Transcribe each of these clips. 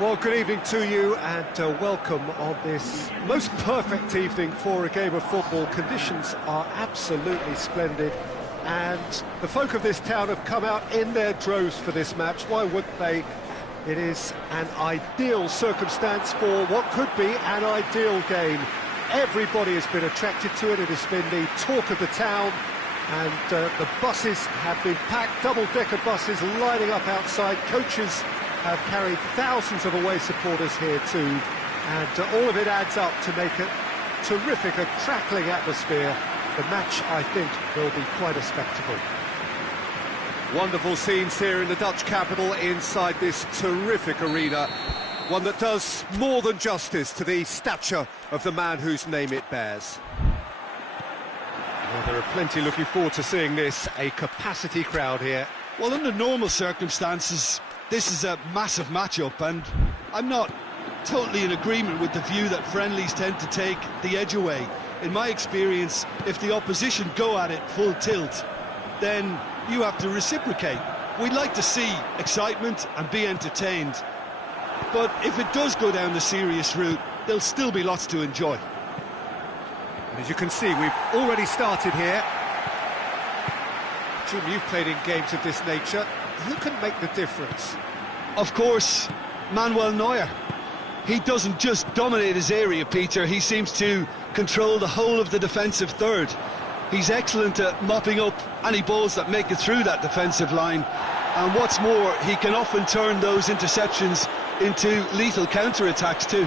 Well, good evening to you and welcome on this most perfect evening for a game of football. Conditions are absolutely splendid and the folk of this town have come out in their droves for this match. Why wouldn't they? It is an ideal circumstance for what could be an ideal game. Everybody has been attracted to it. It has been the talk of the town, and the buses have been packed, double-decker buses lining up outside. Coaches have carried thousands of away supporters here too, and all of it adds up to make it terrific, a crackling atmosphere. The match, I think, will be quite a spectacle. Wonderful scenes here in the Dutch capital inside this terrific arena, one that does more than justice to the stature of the man whose name it bears. Well, there are plenty looking forward to seeing this, a capacity crowd here. Well, under normal circumstances, this is a massive matchup, and I'm not totally in agreement with the view that friendlies tend to take the edge away. In my experience, if the opposition go at it full tilt, then you have to reciprocate. We'd like to see excitement and be entertained, but if it does go down the serious route, there'll still be lots to enjoy. As you can see, we've already started here. Jim, you've played in games of this nature. Who can make the difference? Of course, Manuel Neuer. He doesn't just dominate his area, Peter. He seems to control the whole of the defensive third. He's excellent at mopping up any balls that make it through that defensive line. And what's more, he can often turn those interceptions into lethal counter-attacks too.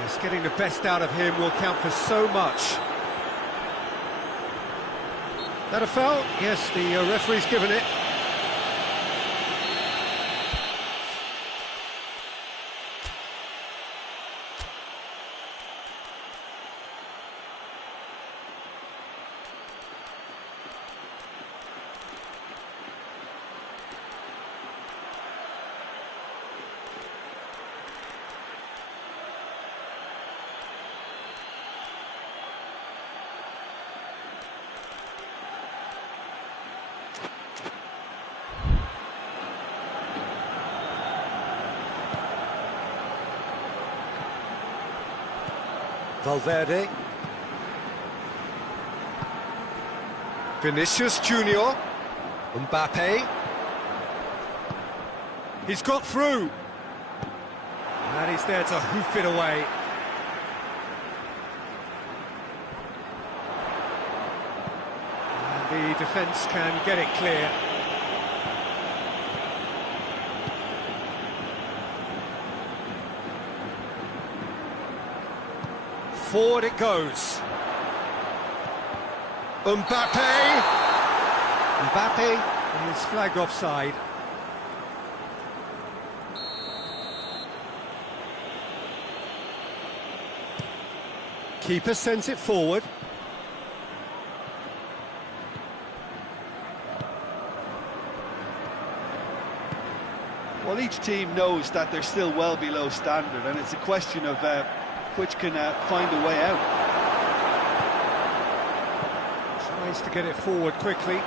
Yes, getting the best out of him will count for so much. That a foul? Yes, the referee's given it. Valverde. Vinicius Junior. Mbappe. He's got through. And he's there to hoof it away. And the defence can get it clear. Forward it goes. Mbappe! Mbappe is flagged offside. Keeper sends it forward. Well, each team knows that they're still well below standard, and it's a question of which can find a way out. Tries to get it forward quickly.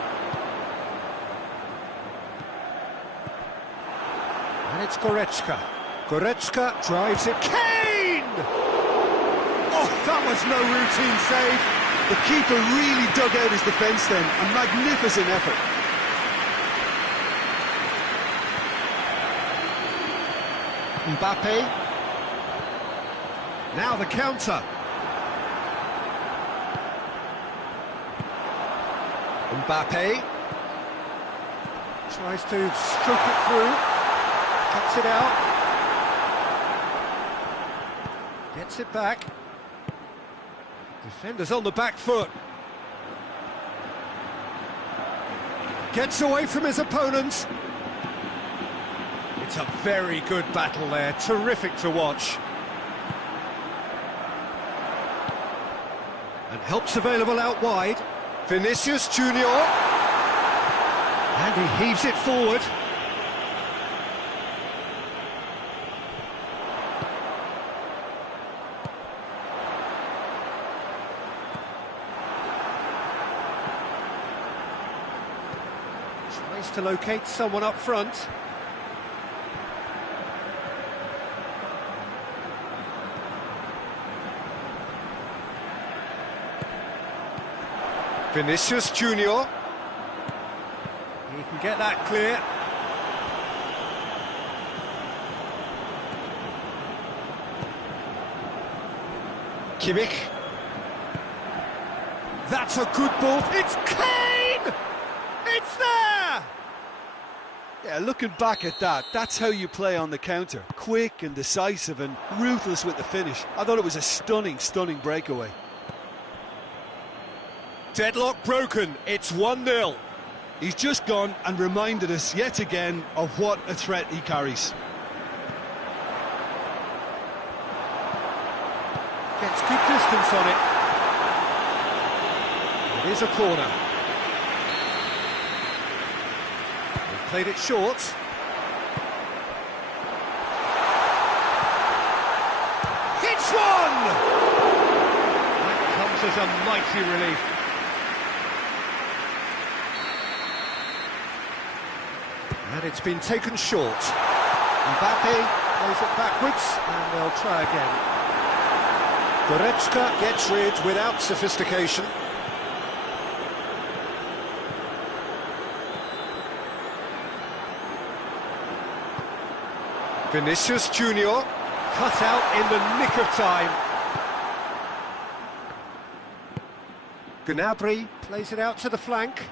And it's Goretzka. Goretzka drives it. Kane! Oh, that was no routine save. The keeper really dug out his defence then. A magnificent effort. Mbappe. Now the counter. Mbappe tries to stroke it through, cuts it out, gets it back. Defenders on the back foot. Gets away from his opponents. It's a very good battle there, terrific to watch. And help's available out wide. Vinicius Junior. And he heaves it forward. Tries to locate someone up front. Vinicius Junior. He can get that clear. Kimmich. That's a good ball. It's Kane! It's there! Yeah, looking back at that, that's how you play on the counter. Quick and decisive and ruthless with the finish. I thought it was a stunning, stunning breakaway. Deadlock broken. It's 1-0. He's just gone and reminded us yet again of what a threat he carries. Gets good distance on it. It is a corner. They've played it short. Hits one! That comes as a mighty relief. And it's been taken short. Mbappe plays it backwards, and they'll try again. Goretzka gets rid without sophistication. Vinicius Junior, cut out in the nick of time. Gnabry plays it out to the flank.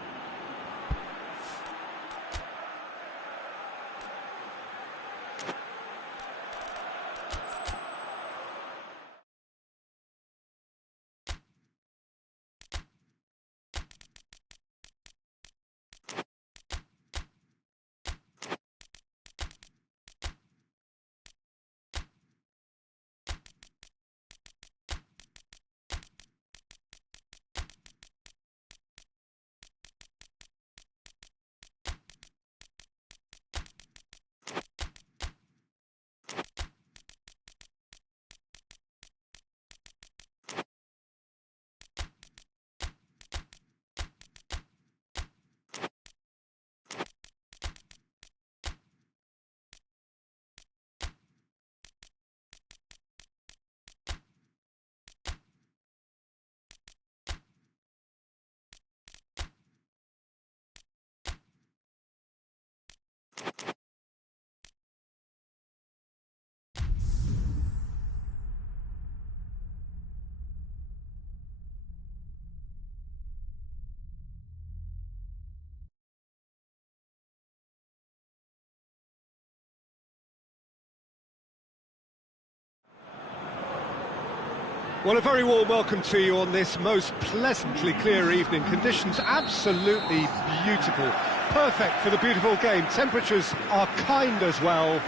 Well, a very warm welcome to you on this most pleasantly clear evening. Conditions absolutely beautiful. Perfect for the beautiful game. Temperatures are kind as well.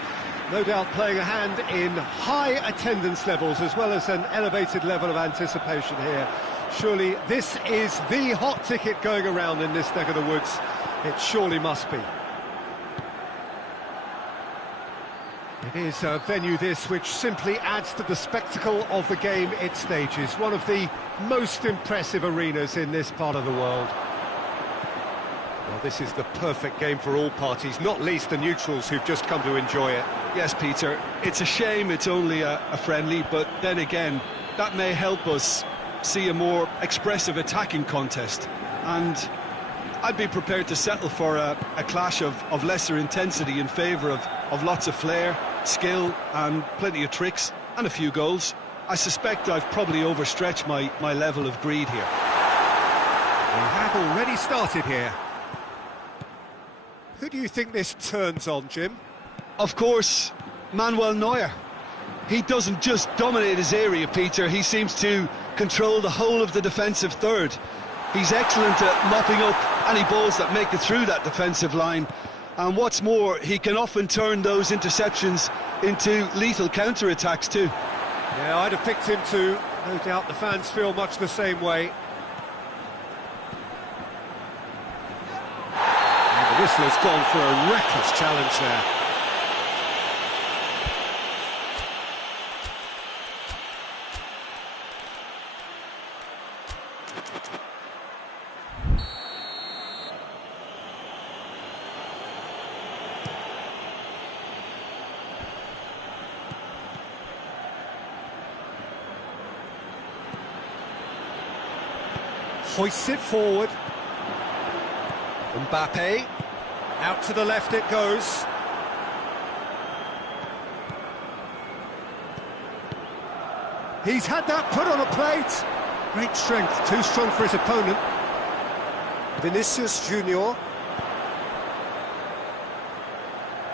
No doubt playing a hand in high attendance levels as well as an elevated level of anticipation here. Surely this is the hot ticket going around in this neck of the woods. It surely must be. It is a venue this which simply adds to the spectacle of the game it stages. One of the most impressive arenas in this part of the world. Well, this is the perfect game for all parties, not least the neutrals who've just come to enjoy it. Yes, Peter, it's a shame it's only a friendly, but then again, that may help us see a more expressive attacking contest. And I'd be prepared to settle for a clash of lesser intensity in favour of lots of flair, skill and plenty of tricks and a few goals. I suspect I've probably overstretched my level of greed here. We have already started here. Who do you think this turns on, Jim? Of course, Manuel Neuer. He doesn't just dominate his area, Peter, he seems to control the whole of the defensive third. He's excellent at mopping up any balls that make it through that defensive line. And what's more, he can often turn those interceptions into lethal counter-attacks too. Yeah, I'd have picked him too. No doubt the fans feel much the same way. And the whistler's gone for a reckless challenge there. Hoists it forward. Mbappe. Out to the left it goes. He's had that put on a plate. Great strength, too strong for his opponent. Vinicius Junior.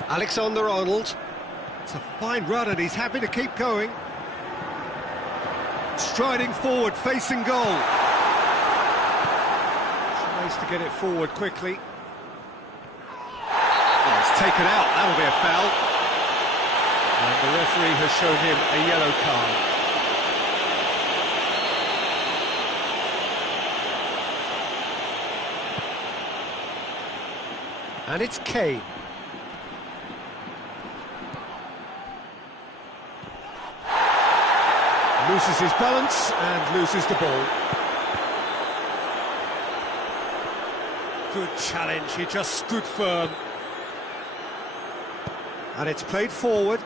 Alexander-Arnold. It's a fine run and he's happy to keep going. Striding forward, facing goal. Tries to get it forward quickly. Oh, it's taken out, that'll be a foul. And the referee has shown him a yellow card. And it's Kane. Loses his balance and loses the ball. Good challenge, he just stood firm. And it's played forward.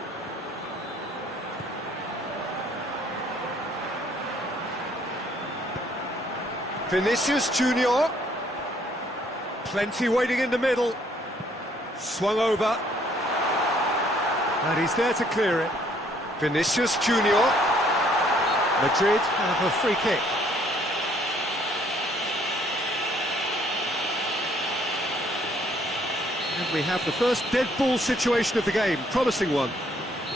Vinicius Junior. Plenty waiting in the middle. Swung over. And he's there to clear it. Vinicius Junior. Madrid have a free kick. And we have the first dead ball situation of the game, promising one.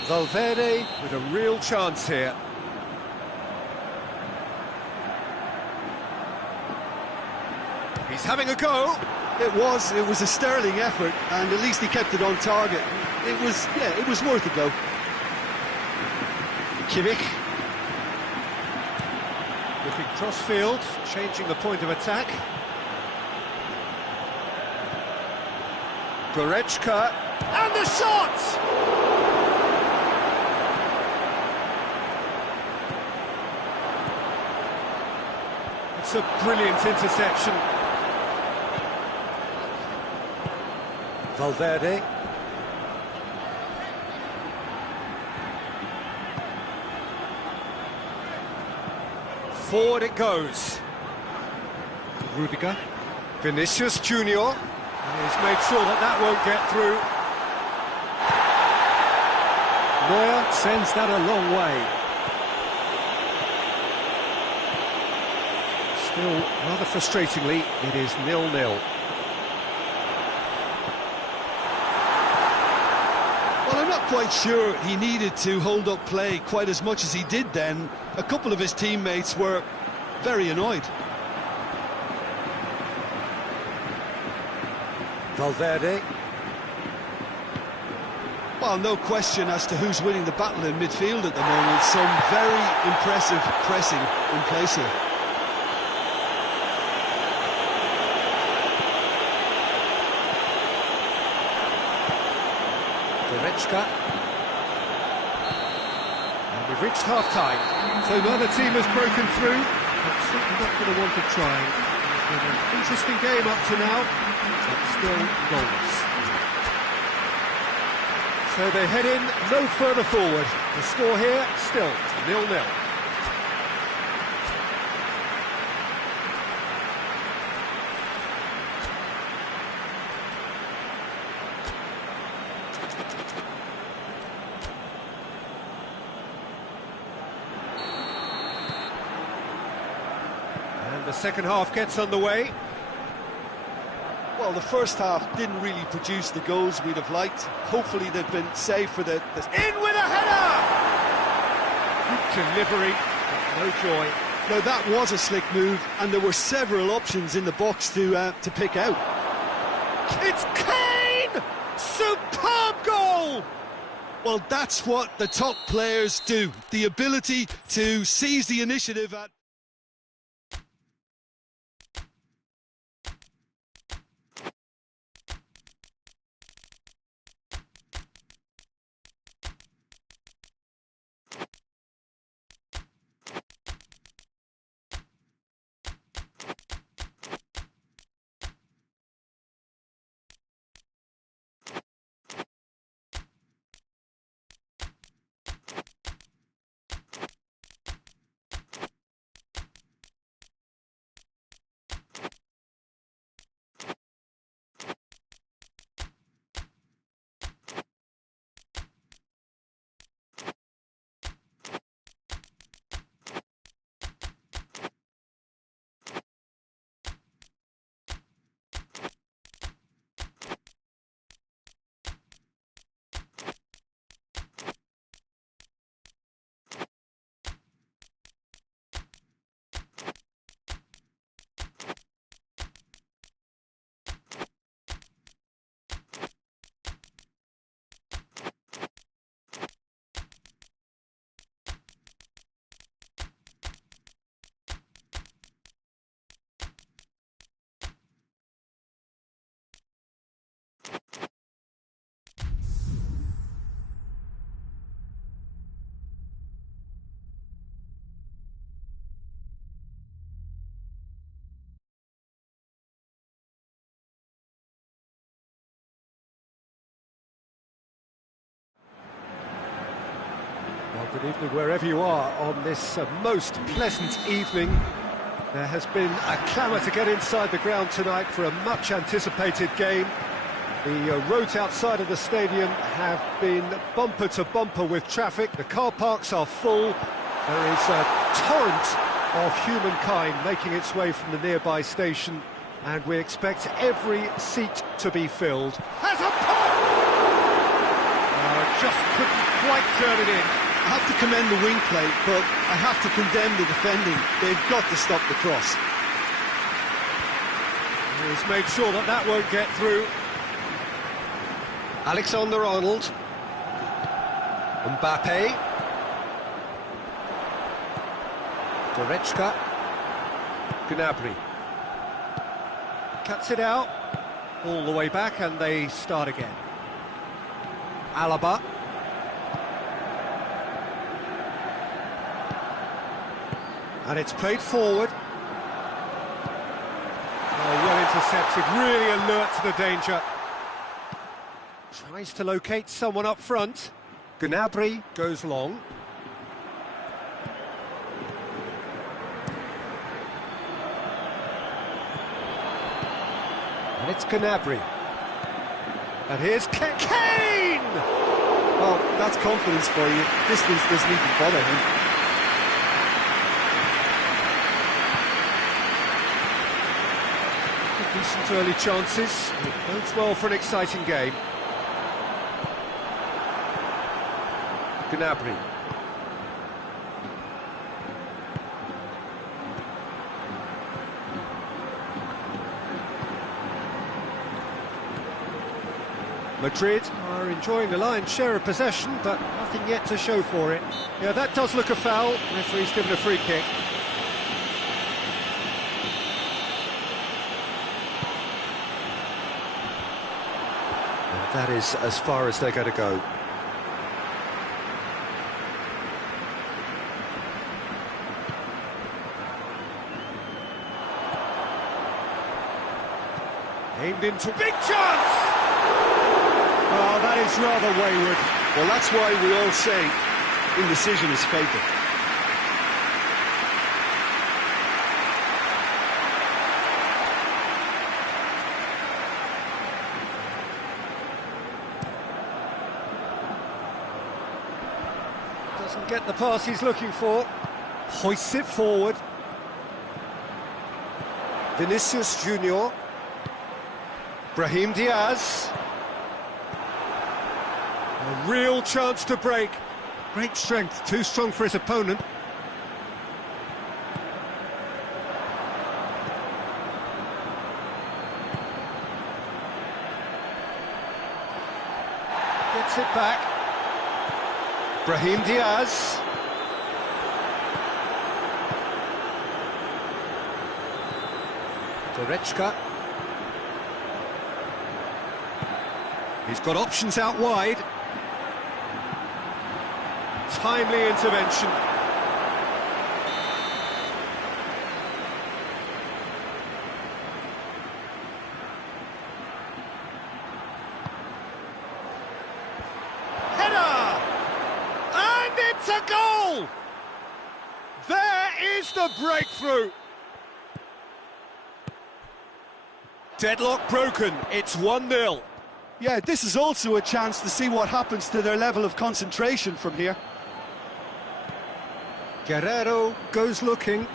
Valverde with a real chance here. He's having a go. It was a sterling effort, and at least he kept it on target. It was worth a go. Kimmich. Looking cross-field, changing the point of attack. Goretzka, and the shot! It's a brilliant interception. Valverde. Forward it goes. Rudiger. Vinicius Junior. He's made sure that that won't get through. Neuer sends that a long way. Still, rather frustratingly, it is 0-0. Well, I'm not quite sure he needed to hold up play quite as much as he did then. A couple of his teammates were very annoyed. Valverde. Well, no question as to who's winning the battle in midfield at the moment. Some very impressive pressing in place here. Goretzka. And we've reached half-time. So neither team has broken through, but certainly not going to want to try. It's been an interesting game up to now, but still goalless. So they head in no further forward. The score here, still 0-0. And the second half gets underway. Well, the first half didn't really produce the goals we'd have liked. Hopefully they've been saved for the... In with a header! Good delivery, but no joy. Now, that was a slick move, and there were several options in the box to pick out. It's Kane! Superb goal! Well, that's what the top players do. The ability to seize the initiative at... Evening wherever you are on this most pleasant evening. There has been a clamour to get inside the ground tonight for a much anticipated game. The roads outside of the stadium have been bumper to bumper with traffic. The car parks are full. There is a torrent of humankind making its way from the nearby station, and we expect every seat to be filled. Has a pop! Just couldn't quite turn it in. I have to commend the wing play, but I have to condemn the defending. They've got to stop the cross. He's made sure that that won't get through. Alexander-Arnold. Mbappe. Goretzka. Gnabry. Cuts it out. All the way back, and they start again. Alaba. And it's played forward. Oh, well intercepted, really alert to the danger. Tries to locate someone up front. Gnabry goes long. And it's Gnabry. And here's Kane! Well, that's confidence for you. Distance doesn't even bother him. Decent early chances. It bodes well for an exciting game. Gnabry. Madrid are enjoying the lion's share of possession, but nothing yet to show for it. Yeah, that does look a foul. Referee's given a free kick. And that is as far as they're going to go. Aimed into big chance! Oh, that is rather wayward. Well, that's why we all say indecision is fatal. Doesn't get the pass he's looking for. Hoists it forward. Vinicius Junior. Brahim Diaz. A real chance to break. Great strength, too strong for his opponent. Gets it back. Brahim Diaz. Goretzka. He's got options out wide. Timely intervention. Header! And it's a goal! There is the breakthrough. Deadlock broken, it's 1-0. Yeah, this is also a chance to see what happens to their level of concentration from here. Guerrero goes looking.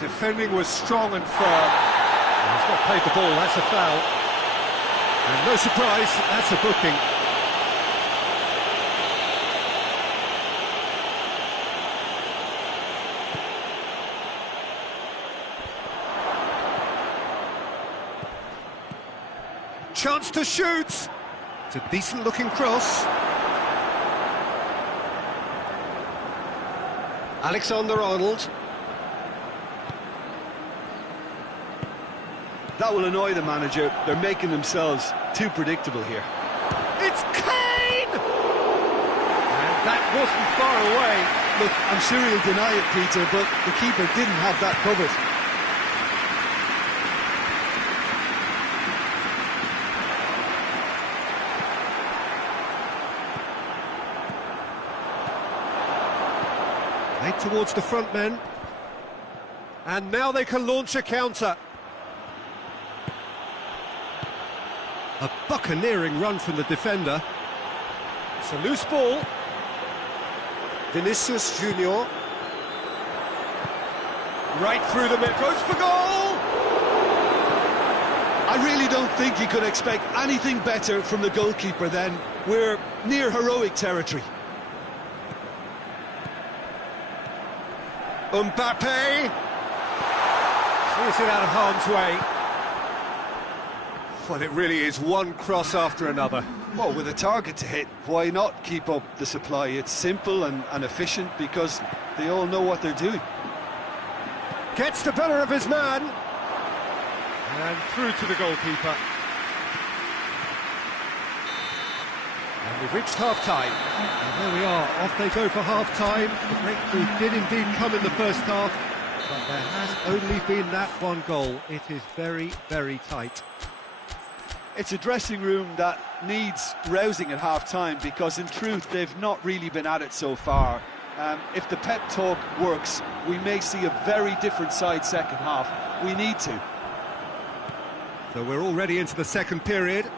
Defending was strong and firm. He's not played the ball, that's a foul. And no surprise, that's a booking. Chance to shoot. It's a decent looking cross. Alexander-Arnold. That will annoy the manager. They're making themselves too predictable here. It's Kane! And that wasn't far away. Look, I'm sure he'll deny it, Peter, but the keeper didn't have that covered. towards the front men. And now they can launch a counter. A buccaneering run from the defender. It's a loose ball. Vinicius Junior. Right through the middle, goes for goal! I really don't think you could expect anything better from the goalkeeper then. We're near heroic territory. Mbappe! Clears it out of harm's way. Well, it really is one cross after another. Well, with a target to hit, why not keep up the supply? It's simple and efficient because they all know what they're doing. Gets the better of his man. And through to the goalkeeper. And we've reached half-time. And there we are, off they go for half-time. The breakthrough did indeed come in the first half, but there has only been that one goal. It is very, very tight. It's a dressing room that needs rousing at half-time because in truth they've not really been at it so far. If the pep talk works, we may see a very different side second half. We need to. So we're already into the second period.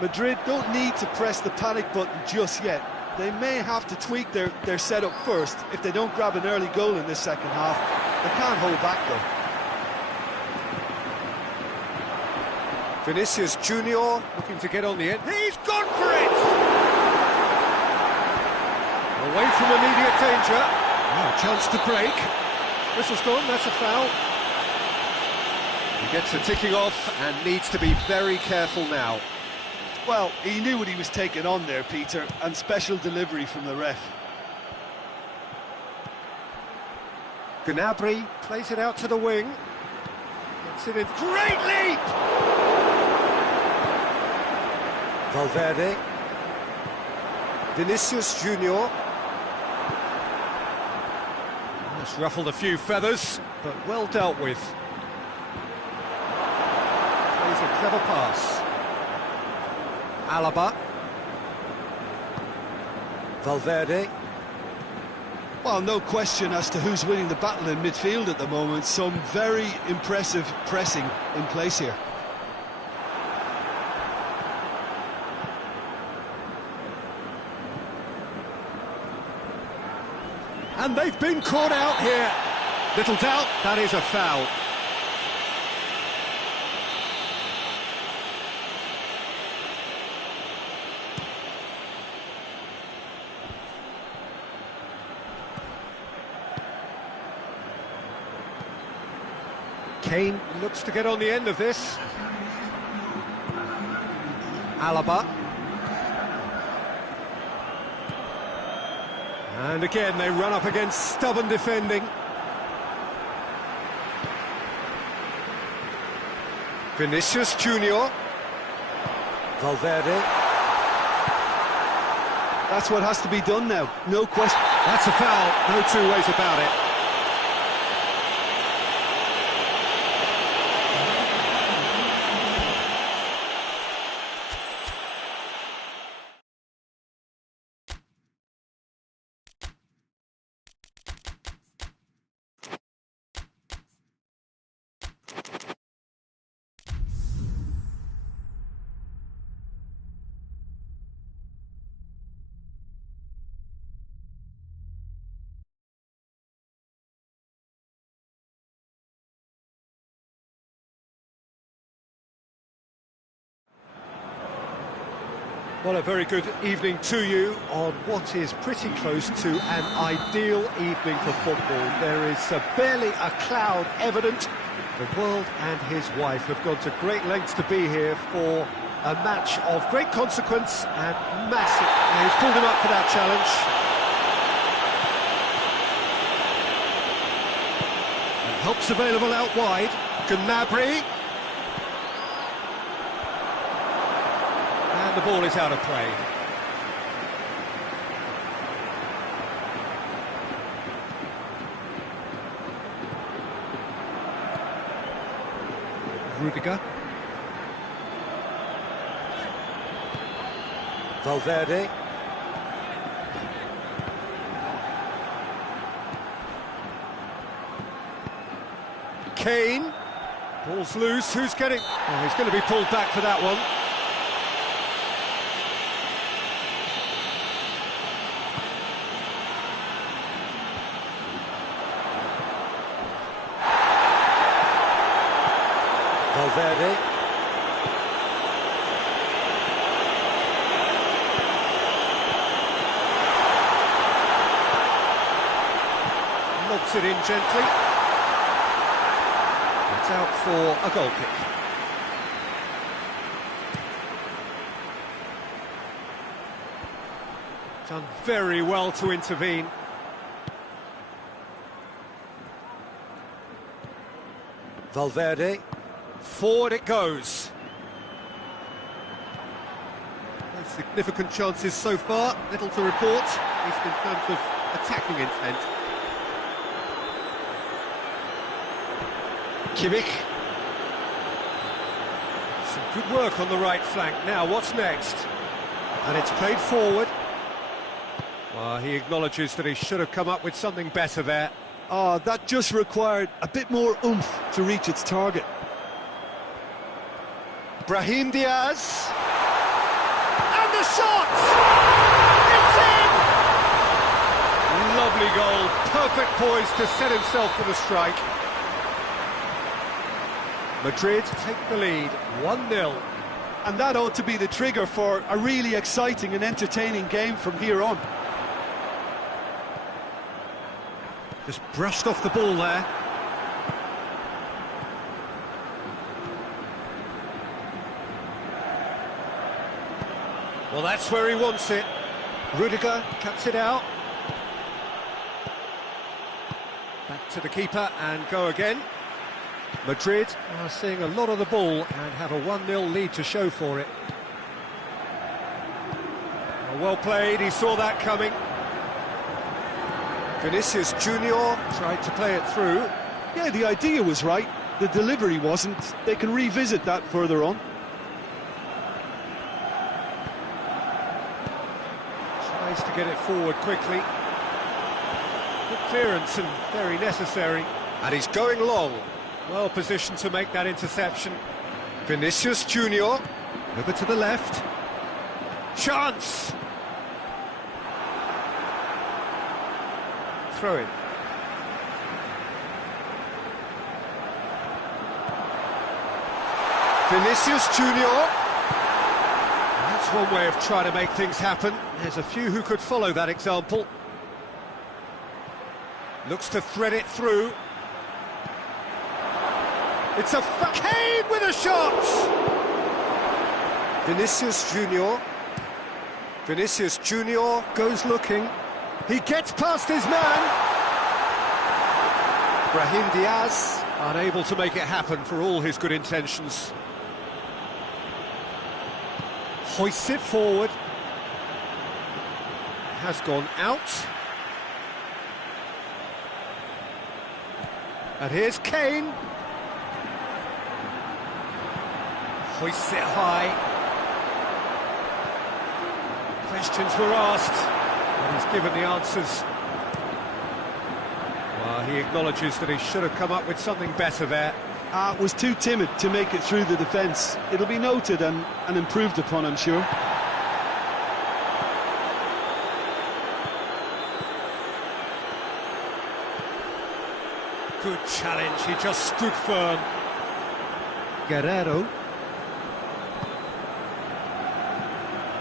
Madrid don't need to press the panic button just yet. They may have to tweak their setup first if they don't grab an early goal in this second half. They can't hold back though. Vinicius Junior looking to get on the end. He's gone for it! Away from immediate danger. Oh, chance to break. Whistle's gone, that's a foul. He gets the ticking off and needs to be very careful now. Well, he knew what he was taking on there, Peter, and special delivery from the ref. Gnabry plays it out to the wing. Gets it in. Great leap! Valverde. Vinicius Junior. That's ruffled a few feathers, but well dealt with. Plays a clever pass. Alaba. Valverde. Well, no question as to who's winning the battle in midfield at the moment. Some very impressive pressing in place here. And they've been caught out here. Little doubt, that is a foul. Kane looks to get on the end of this. Alaba. And again, they run up against stubborn defending. Vinicius Junior. Valverde. That's what has to be done now, no question. That's a foul, no two ways about it. Well, a very good evening to you on what is pretty close to an ideal evening for football. There is barely a cloud evident. The world and his wife have gone to great lengths to be here for a match of great consequence and massive. And he's pulled him up for that challenge. And help's available out wide. Gnabry. The ball is out of play. Rudiger. Valverde. Kane. Ball's loose, who's getting... Oh, he's going to be pulled back for that one. Valverde. Lobs it in gently. It's out for a goal kick. Done very well to intervene. Valverde. Forward it goes. No significant chances so far, little to report, at least in terms of attacking intent. Kimmich. Some good work on the right flank. Now, what's next? And it's played forward. Well, he acknowledges that he should have come up with something better there. Oh, that just required a bit more oomph to reach its target. Brahim Diaz. And the shot! It's in! Lovely goal. Perfect poise to set himself for the strike. Madrid take the lead, 1-0. And that ought to be the trigger for a really exciting and entertaining game from here on. Just brushed off the ball there. Well, that's where he wants it. Rudiger cuts it out. Back to the keeper and go again. Madrid are seeing a lot of the ball and have a 1-0 lead to show for it. Well played, he saw that coming. Vinicius Junior tried to play it through. Yeah, the idea was right, the delivery wasn't. They can revisit that further on. Tries to get it forward quickly. Good clearance and very necessary. And he's going long. Well positioned to make that interception. Vinicius Junior over to the left. Chance! Throw in. Vinicius Junior. That's one way of trying to make things happen. There's a few who could follow that example. Looks to thread it through. It's a Kane with a shot! Vinicius Junior. Vinicius Junior goes looking. He gets past his man. Brahim Diaz unable to make it happen for all his good intentions. Hoists it forward. Has gone out. And here's Kane. Hoists it high. Questions were asked, and he's given the answers. Well, he acknowledges that he should have come up with something better there. Was too timid to make it through the defence. It'll be noted and improved upon, I'm sure. Good challenge, he just stood firm. Guerrero.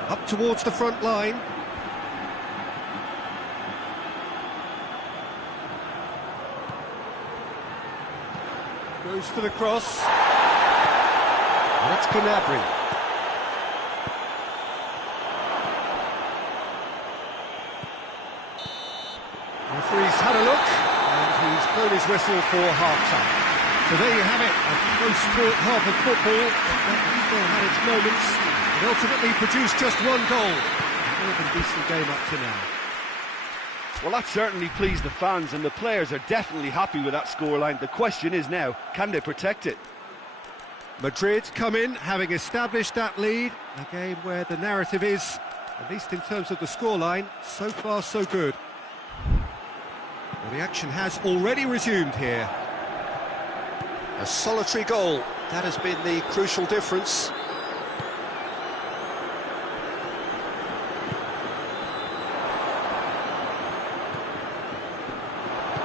Up towards the front line. Goes for the cross. That's Gnabry. The referee's had a look, and he's blown his whistle for half-time. So there you have it, a close-fought half of football, but that still had its moments. It ultimately produced just one goal. More than decent game up to now. Well, that certainly pleased the fans, and the players are definitely happy with that scoreline. The question is now, can they protect it? Madrid come in, having established that lead. A game where the narrative is, at least in terms of the scoreline, so far so good. Well, the action has already resumed here. A solitary goal, that has been the crucial difference.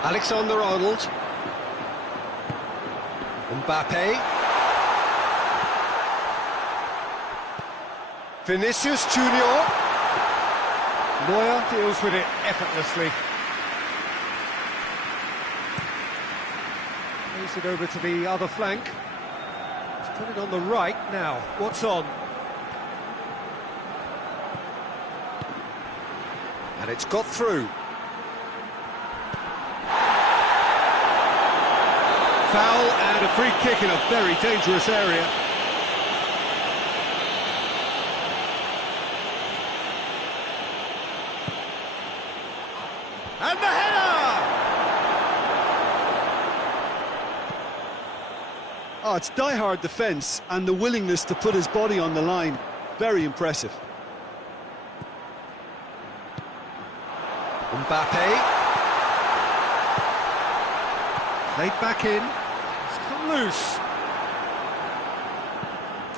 Alexander-Arnold. Mbappe. Vinicius Junior. Neuer deals with it effortlessly. Plays it over to the other flank. He's put it on the right now. What's on? And it's got through. Foul and a free kick in a very dangerous area. And the header! Oh, it's die-hard defence and the willingness to put his body on the line. Very impressive. Mbappe. Played back in. It's come loose.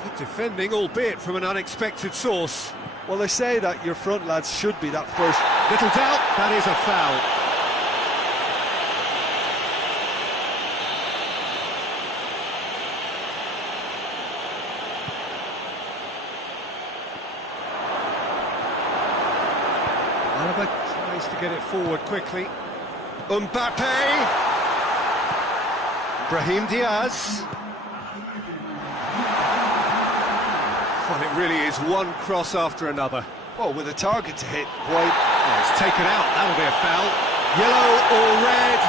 Good defending, albeit from an unexpected source. Well, they say that your front lads should be that first. Little doubt, that is a foul. Alaba tries to get it forward quickly. Mbappe! Brahim Diaz. Well, it really is one cross after another. Well, with a target to hit, White. Oh, it's taken out, that'll be a foul. Yellow or red?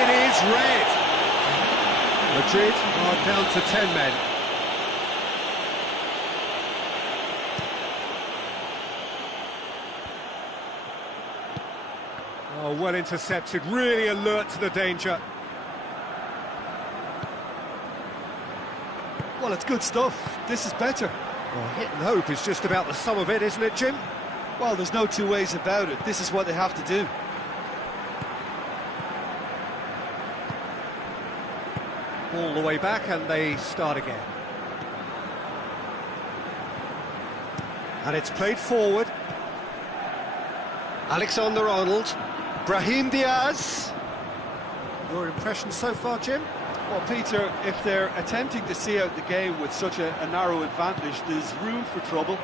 It is red. Madrid are down to 10 men. Oh, well intercepted, really alert to the danger. well, it's good stuff. This is better. Well, hit and hope is just about the sum of it, isn't it, Jim? Well, there's no two ways about it. This is what they have to do. All the way back, and they start again. And it's played forward. Alexander-Arnold. Brahim Diaz. Your impression so far, Jim? Well, Peter, if they're attempting to see out the game with such a narrow advantage, there's room for trouble.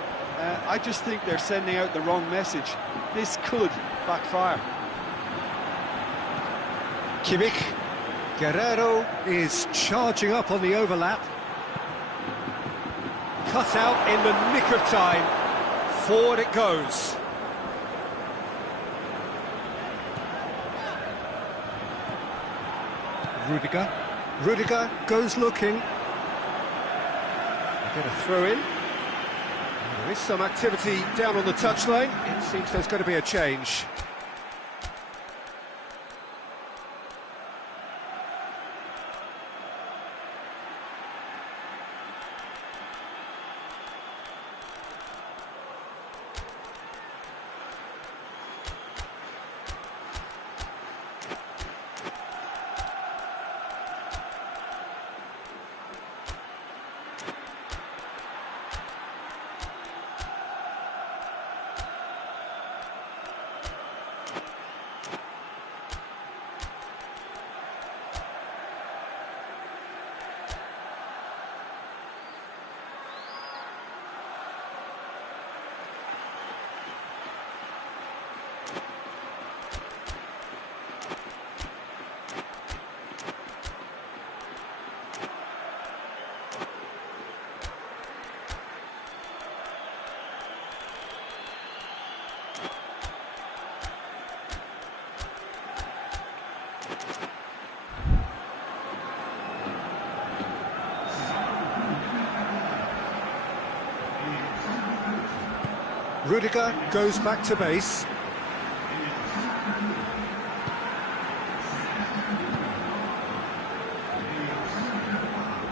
I just think they're sending out the wrong message. This could backfire. Kimmich. Guerrero is charging up on the overlap. Cut out in the nick of time. Forward it goes. Rudiger. Rudiger goes looking. They get a throw in. There is some activity down on the touchline. It seems there's going to be a change. Rudiger goes back to base.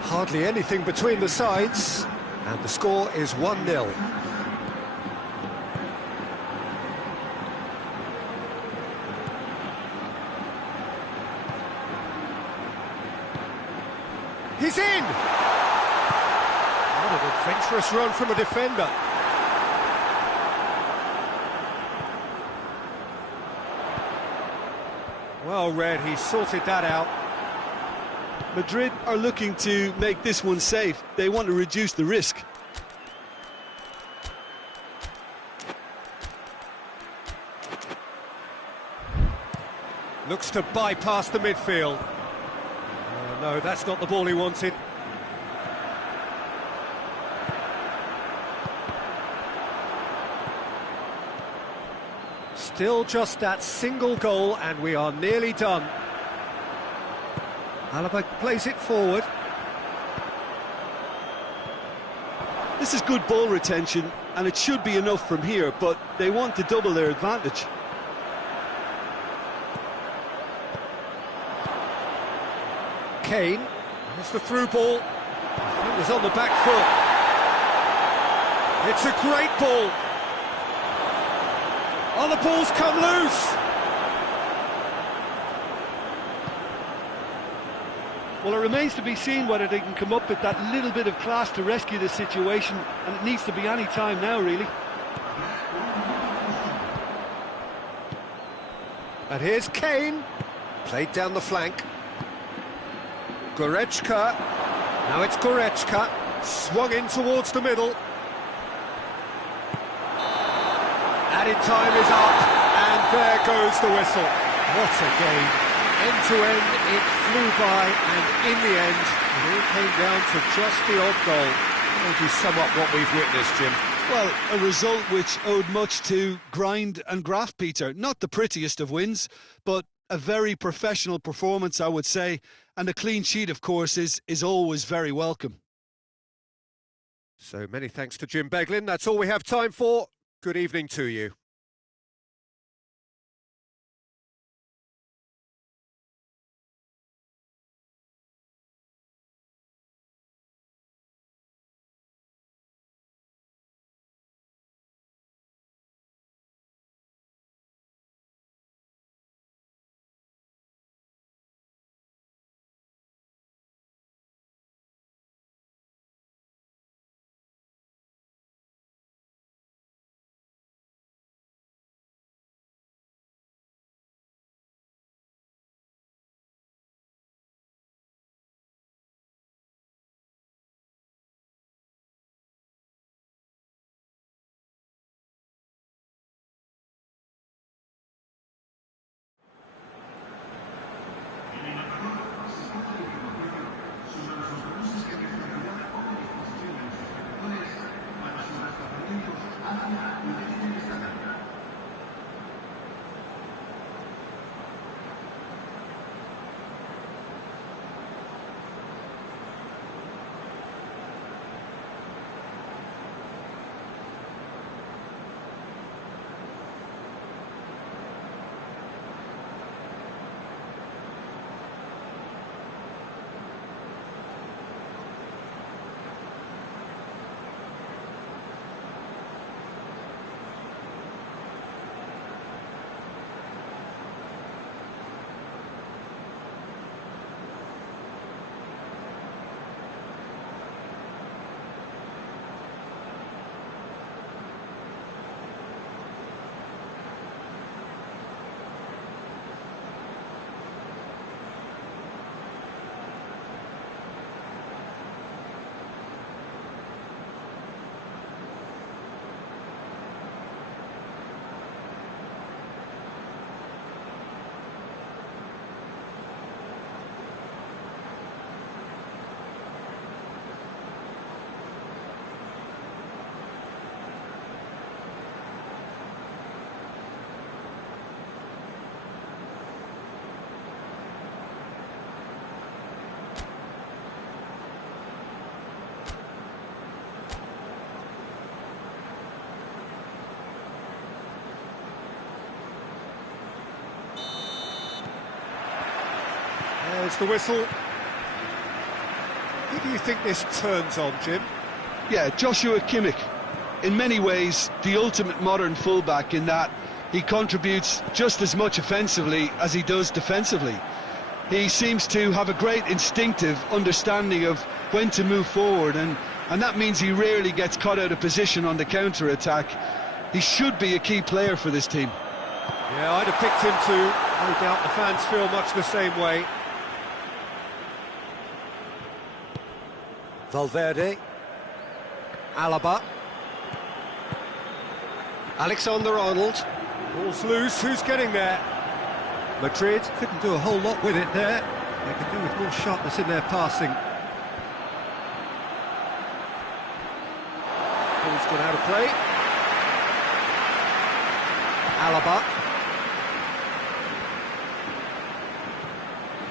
Hardly anything between the sides, and the score is 1-0. He's in! What an adventurous run from a defender. Well read, he sorted that out. Madrid are looking to make this one safe. They want to reduce the risk. Looks to bypass the midfield. No, that's not the ball he wanted. Still just that single goal and we are nearly done. Alaba plays it forward. This is good ball retention and it should be enough from here, but they want to double their advantage. Kane, there's the through ball. Defender's on the back foot. It's a great ball. Oh, the ball's come loose. Well, it remains to be seen whether they can come up with that little bit of class to rescue the situation, and it needs to be any time now, really. And here's Kane, played down the flank. Goretzka, now it's Goretzka, swung in towards the middle. Added time is up, and there goes the whistle. What a game. End to end, it flew by, and in the end, it all came down to just the odd goal. How would you sum up what we've witnessed, Jim? Well, a result which owed much to grind and graft, Peter. Not the prettiest of wins, but a very professional performance, I would say. And a clean sheet, of course, is always very welcome. So many thanks to Jim Beglin. That's all we have time for. Good evening to you. There's the whistle. Who do you think this turns on, Jim? Yeah, Joshua Kimmich. In many ways, the ultimate modern fullback in that he contributes just as much offensively as he does defensively. He seems to have a great instinctive understanding of when to move forward, and that means he rarely gets caught out of position on the counter-attack. He should be a key player for this team. Yeah, I'd have picked him too. No doubt the fans feel much the same way. Valverde. Alaba. Alexander-Arnold. Ball's loose, who's getting there? Madrid couldn't do a whole lot with it there. They could do with more sharpness in their passing. Ball's gone out of play. Alaba.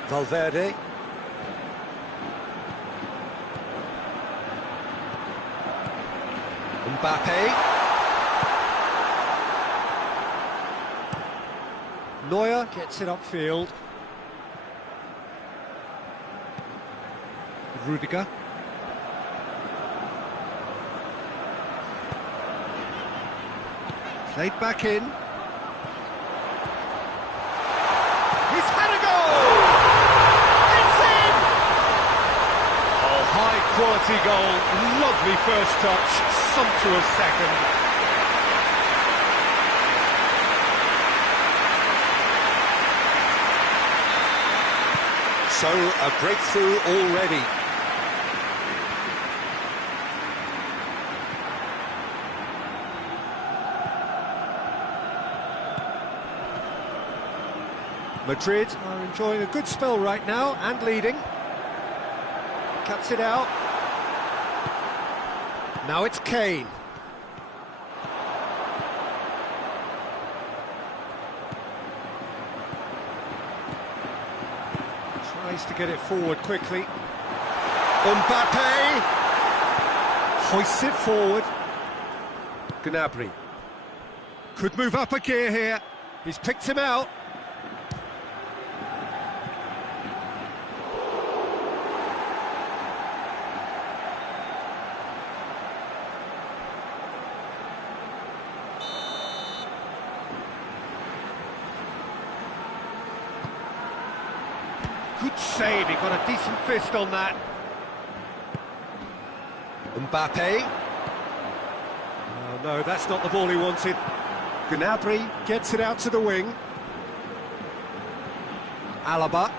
Valverde. Mbappe. Neuer gets it upfield. Rudiger. Played back in. He's had a goal! It's in! Oh, high quality goal. Lovely first touch, sumptuous second. So, a breakthrough already. Madrid are enjoying a good spell right now and leading. Cuts it out. Now it's Kane. Tries to get it forward quickly. Mbappe hoists it forward. Gnabry could move up a gear here. He's picked him out. Good save, he got a decent fist on that. Mbappe. Oh no, that's not the ball he wanted. Gnabry gets it out to the wing. Alaba.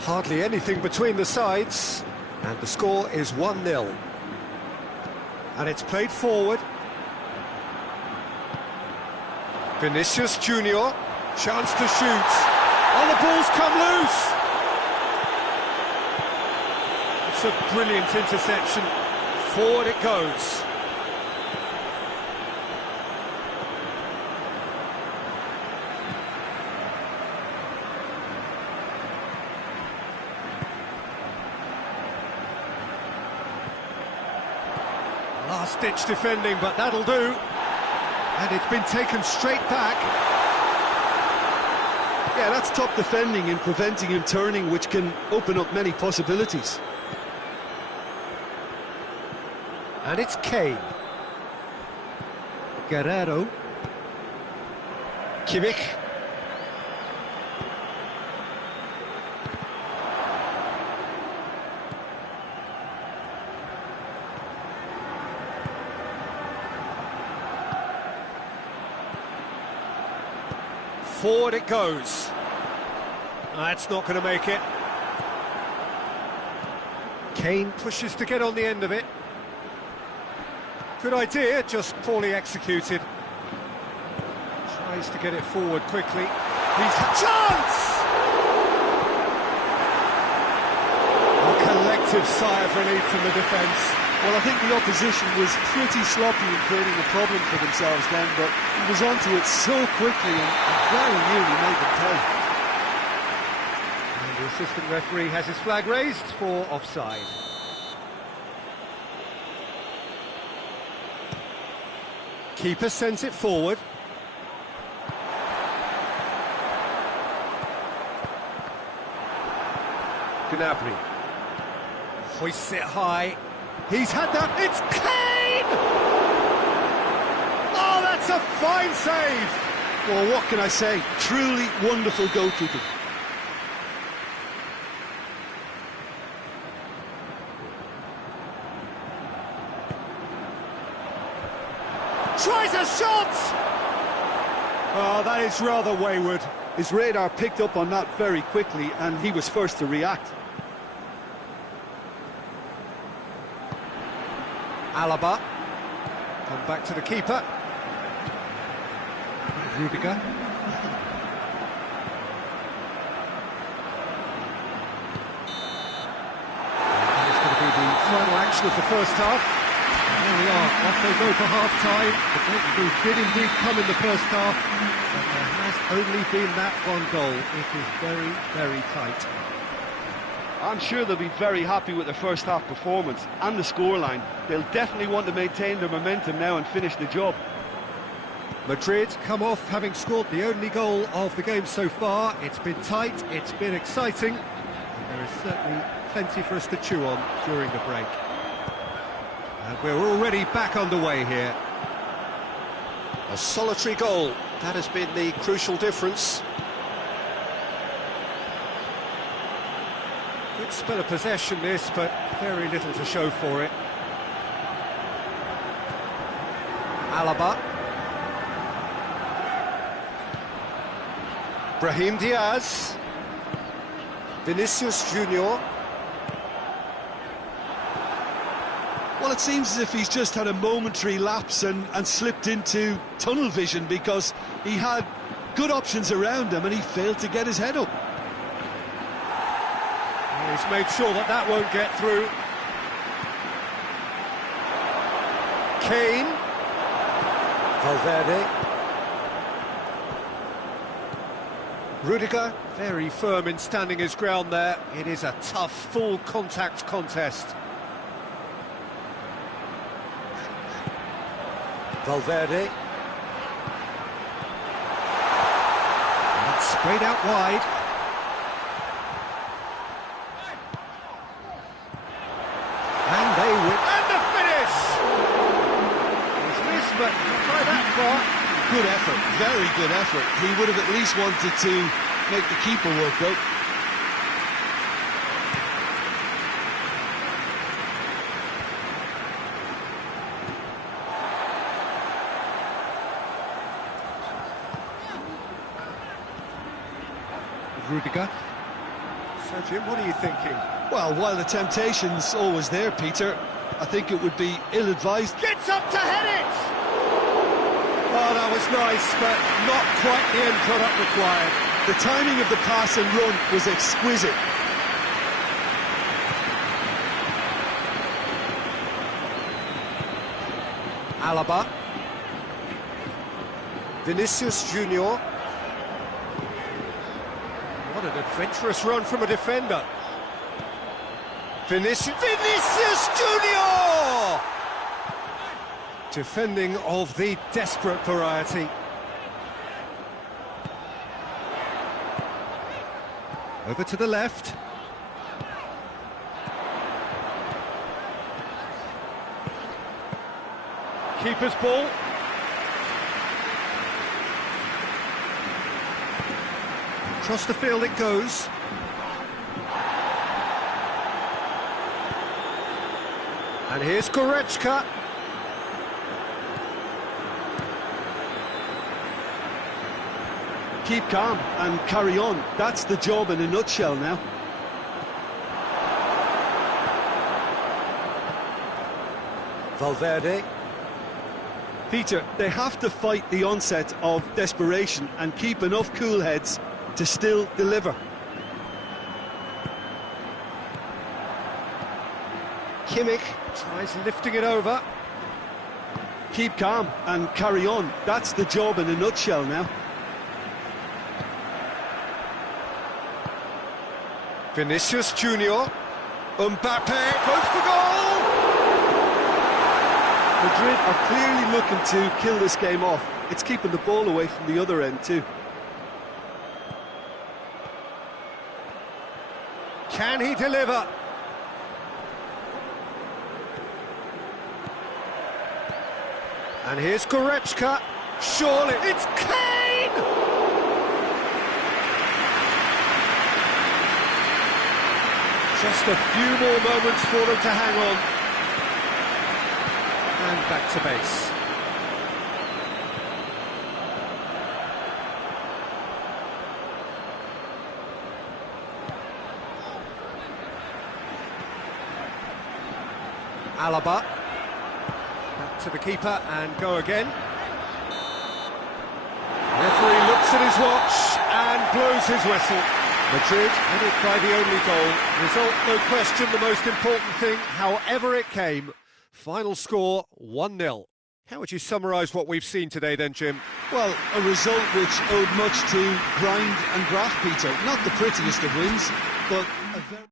Hardly anything between the sides. And the score is 1-0. And it's played forward. Vinicius Junior. Chance to shoot. Oh, the ball's come loose! It's a brilliant interception. Forward it goes. Last-ditch defending, but that'll do. And it's been taken straight back. Yeah, that's top defending and preventing him turning, which can open up many possibilities. And it's Kane. Guerrero. Kimmich. Forward it goes. That's not going to make it. Kane pushes to get on the end of it. Good idea, just poorly executed. Tries to get it forward quickly. He's a chance! A collective sigh of relief from the defence. Well, I think the opposition was pretty sloppy in creating a problem for themselves then, but he was onto it so quickly and very nearly made them pay. And the assistant referee has his flag raised for offside. Keeper sends it forward. Gnabry hoists it high. He's had that. It's Kane! Oh, that's a fine save! Well, what can I say? Truly wonderful goalkeeping. Tries a shot! Oh, that is rather wayward. His radar picked up on that very quickly, and he was first to react. Alaba. Come back to the keeper. Rudiger. And it's going to be the final action of the first half. And there we are, off they go for half-time. The breakthrough did indeed come in the first half, but there has only been that one goal. It is very, very tight. I'm sure they'll be very happy with their first half performance and the scoreline. They'll definitely want to maintain their momentum now and finish the job. Madrid come off having scored the only goal of the game so far. It's been tight, it's been exciting, and there is certainly plenty for us to chew on during the break. And we're already back underway here. A solitary goal, that has been the crucial difference. Good spell of possession this, but very little to show for it. Alaba. Brahim Diaz. Vinicius Junior. Well, it seems as if he's just had a momentary lapse and slipped into tunnel vision, because he had good options around him and he failed to get his head up. He's made sure that that won't get through. Kane. Valverde. Rudiger, very firm in standing his ground there. It is a tough, full contact contest. Valverde. And it's sprayed out wide. And they win. And the finish! He's missed, but not by that far. Good effort, very good effort. He would have at least wanted to make the keeper work out. Rudiger. So, Jim, what are you thinking? Well, while the temptation's always there, Peter, I think it would be ill-advised. Gets up to head it! Oh, that was nice, but not quite the end product required. The timing of the pass and run was exquisite. Alaba. Vinicius Junior. What an adventurous run from a defender. Vinicius Junior! Defending of the desperate variety. Over to the left. Keeper's ball. Across the field it goes. And here's Goretzka. Keep calm and carry on. That's the job in a nutshell now. Valverde. Peter, they have to fight the onset of desperation and keep enough cool heads to still deliver. Kimmich tries lifting it over. Keep calm and carry on. That's the job in a nutshell now. Vinicius Junior. Mbappe goes for goal! Madrid are clearly looking to kill this game off. It's keeping the ball away from the other end too. Can he deliver? And here's Goretzka. Surely it's Kane! Just a few more moments for them to hang on. And back to base. Alaba. Back to the keeper and go again. Referee looks at his watch and blows his whistle. Madrid had it by the only goal. Result, no question, the most important thing, however it came. Final score, 1-0. How would you summarise what we've seen today then, Jim? Well, a result which owed much to grind and graft, Peter. Not the prettiest of wins, but a very...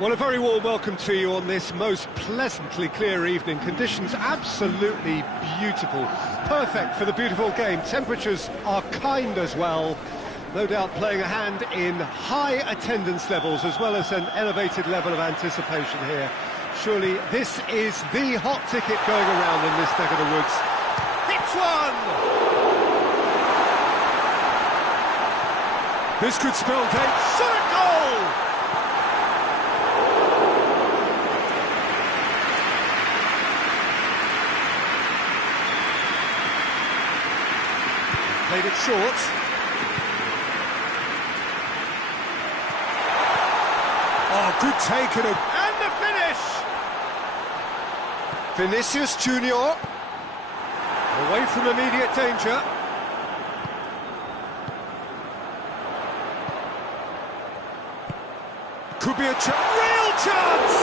Well, a very warm welcome to you on this most pleasantly clear evening. Conditions absolutely beautiful. Perfect for the beautiful game. Temperatures are kind as well. No doubt playing a hand in high attendance levels as well as an elevated level of anticipation here. Surely this is the hot ticket going around in this neck of the woods. Hits one! This could spell date. Shot a goal! Played it short. Oh, good take and the finish! Vinicius Junior away from immediate danger. Could be a real chance!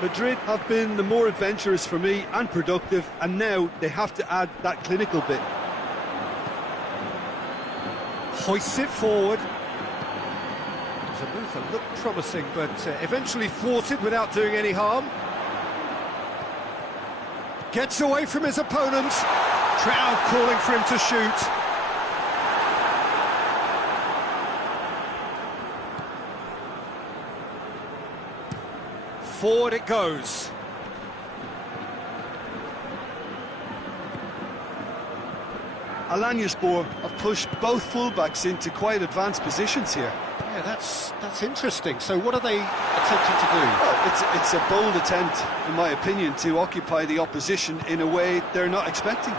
Madrid have been the more adventurous for me and productive, and now they have to add that clinical bit. Hoists it forward. Zamufa looked promising, but eventually thwarted without doing any harm. Gets away from his opponent. Crowd calling for him to shoot. Forward it goes. Alanyaspor have pushed both fullbacks into quite advanced positions here. Yeah, that's interesting. So what are they attempting to do? Well, it's a bold attempt, in my opinion, to occupy the opposition in a way they're not expecting.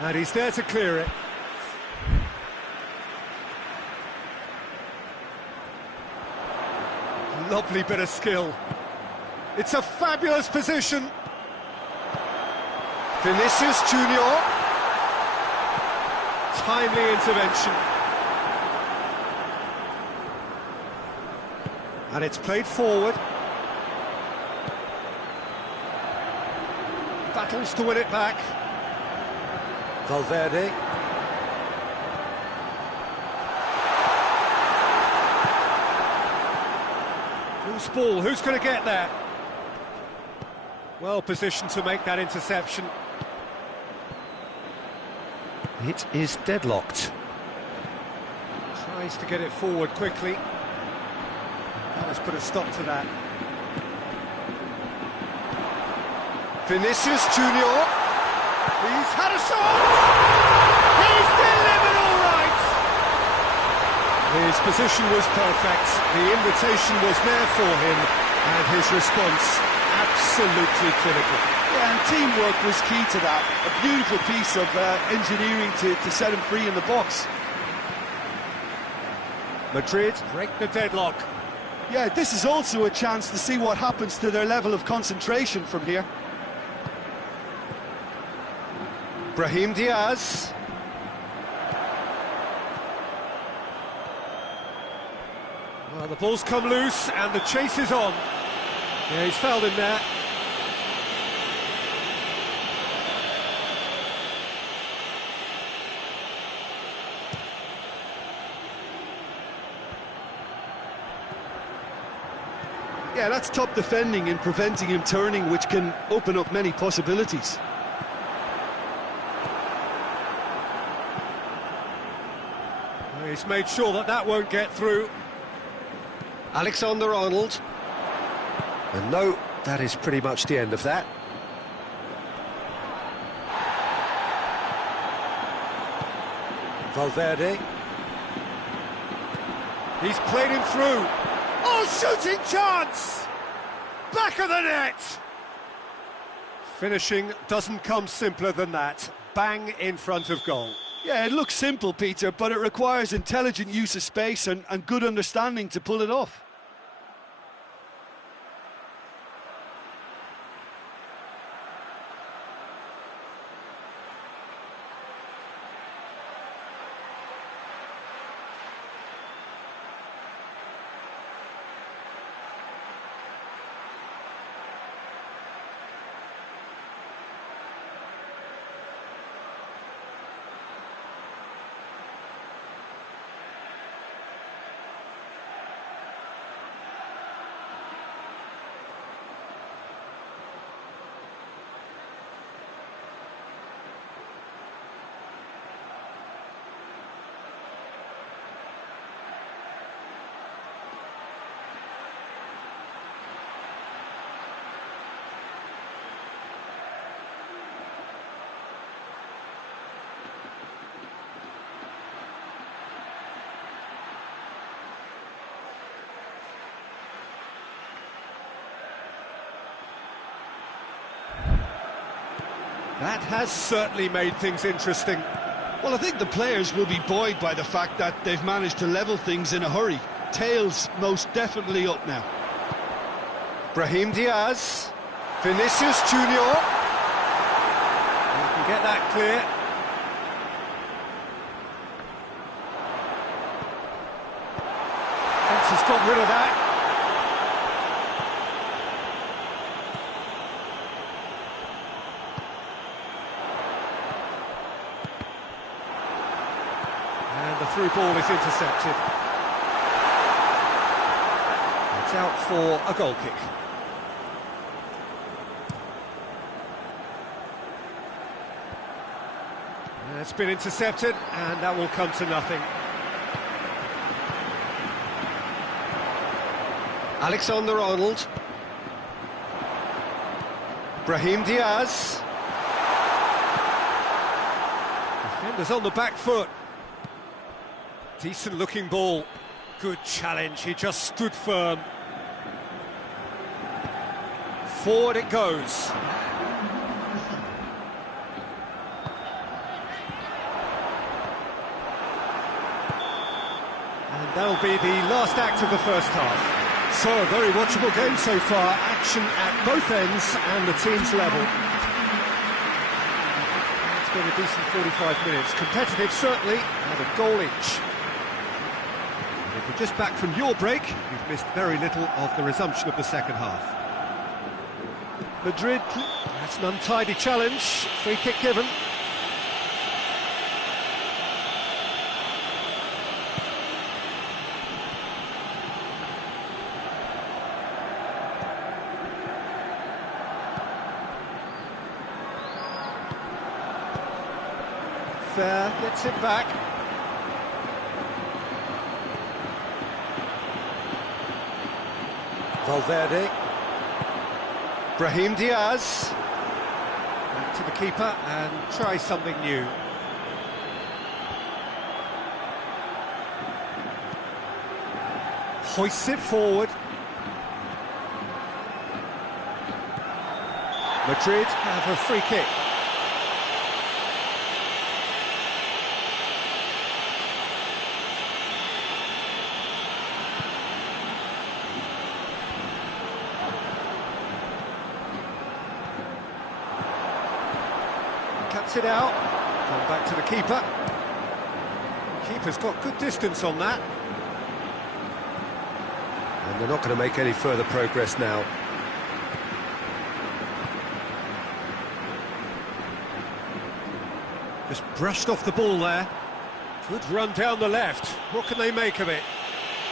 And he's there to clear it. Lovely bit of skill. It's a fabulous position. Vinicius Junior. Timely intervention. And it's played forward. Battles to win it back. Valverde. Loose ball, who's going to get there? Well positioned to make that interception. It is deadlocked. Tries to get it forward quickly. That has put a stop to that. Vinicius Junior. He's had a shot! He's delivered all right! His position was perfect, the invitation was there for him, and his response absolutely clinical. Yeah, and teamwork was key to that. A beautiful piece of engineering to set him free in the box. Madrid break the deadlock. Yeah, this is also a chance to see what happens to their level of concentration from here. Brahim Diaz. Well, Well, the ball's come loose and the chase is on. Yeah, he's fouled in there. Yeah, that's top defending and preventing him turning, which can open up many possibilities. Well, he's made sure that that won't get through. Alexander-Arnold. And no, that is pretty much the end of that. Valverde. He's played him through. Oh, shooting chance! Back of the net! Finishing doesn't come simpler than that. Bang in front of goal. Yeah, it looks simple, Peter, but it requires intelligent use of space and good understanding to pull it off. That has certainly made things interesting. Well, I think the players will be buoyed by the fact that they've managed to level things in a hurry. Tails most definitely up now. Brahim Diaz. Vinicius Junior. You can get that clear. Fence has got rid of that. And the through ball is intercepted. It's out for a goal kick. It's been intercepted, and that will come to nothing. Alexander-Arnold. Brahim Diaz. Defenders on the back foot. Decent looking ball. Good challenge, he just stood firm. Forward it goes. And that'll be the last act of the first half. So, a very watchable game so far. Action at both ends and the team's level. It's been a decent 45 minutes. Competitive, certainly, and a goal each. If you're just back from your break, you've missed very little of the resumption of the second half. Madrid, that's an untidy challenge. Free kick given. Fair, gets it back. Valverde. Brahim Diaz. Back to the keeper and try something new. Hoists it forward. Madrid have a free kick. Cuts it out. Come back to the keeper. Keeper's got good distance on that. And they're not going to make any further progress now. Just brushed off the ball there. Good run down the left. What can they make of it?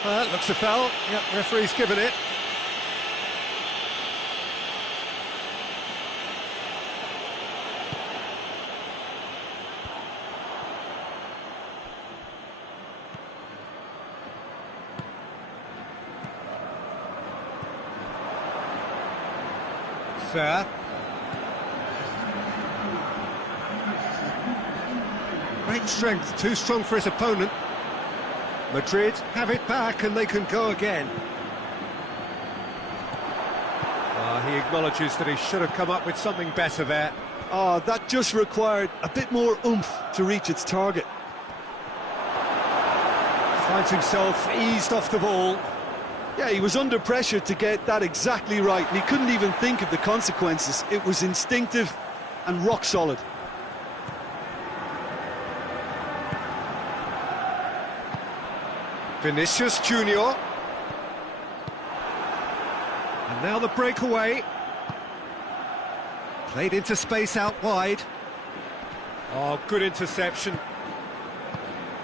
That looks a foul. Yep, referee's given it. Fair. Great strength, too strong for his opponent. Madrid have it back and they can go again. He acknowledges that he should have come up with something better there. Oh, that just required a bit more oomph to reach its target. Finds himself eased off the ball. Yeah, he was under pressure to get that exactly right, and he couldn't even think of the consequences. It was instinctive and rock solid. Vinicius Junior. And now the breakaway. Played into space out wide. Oh, good interception.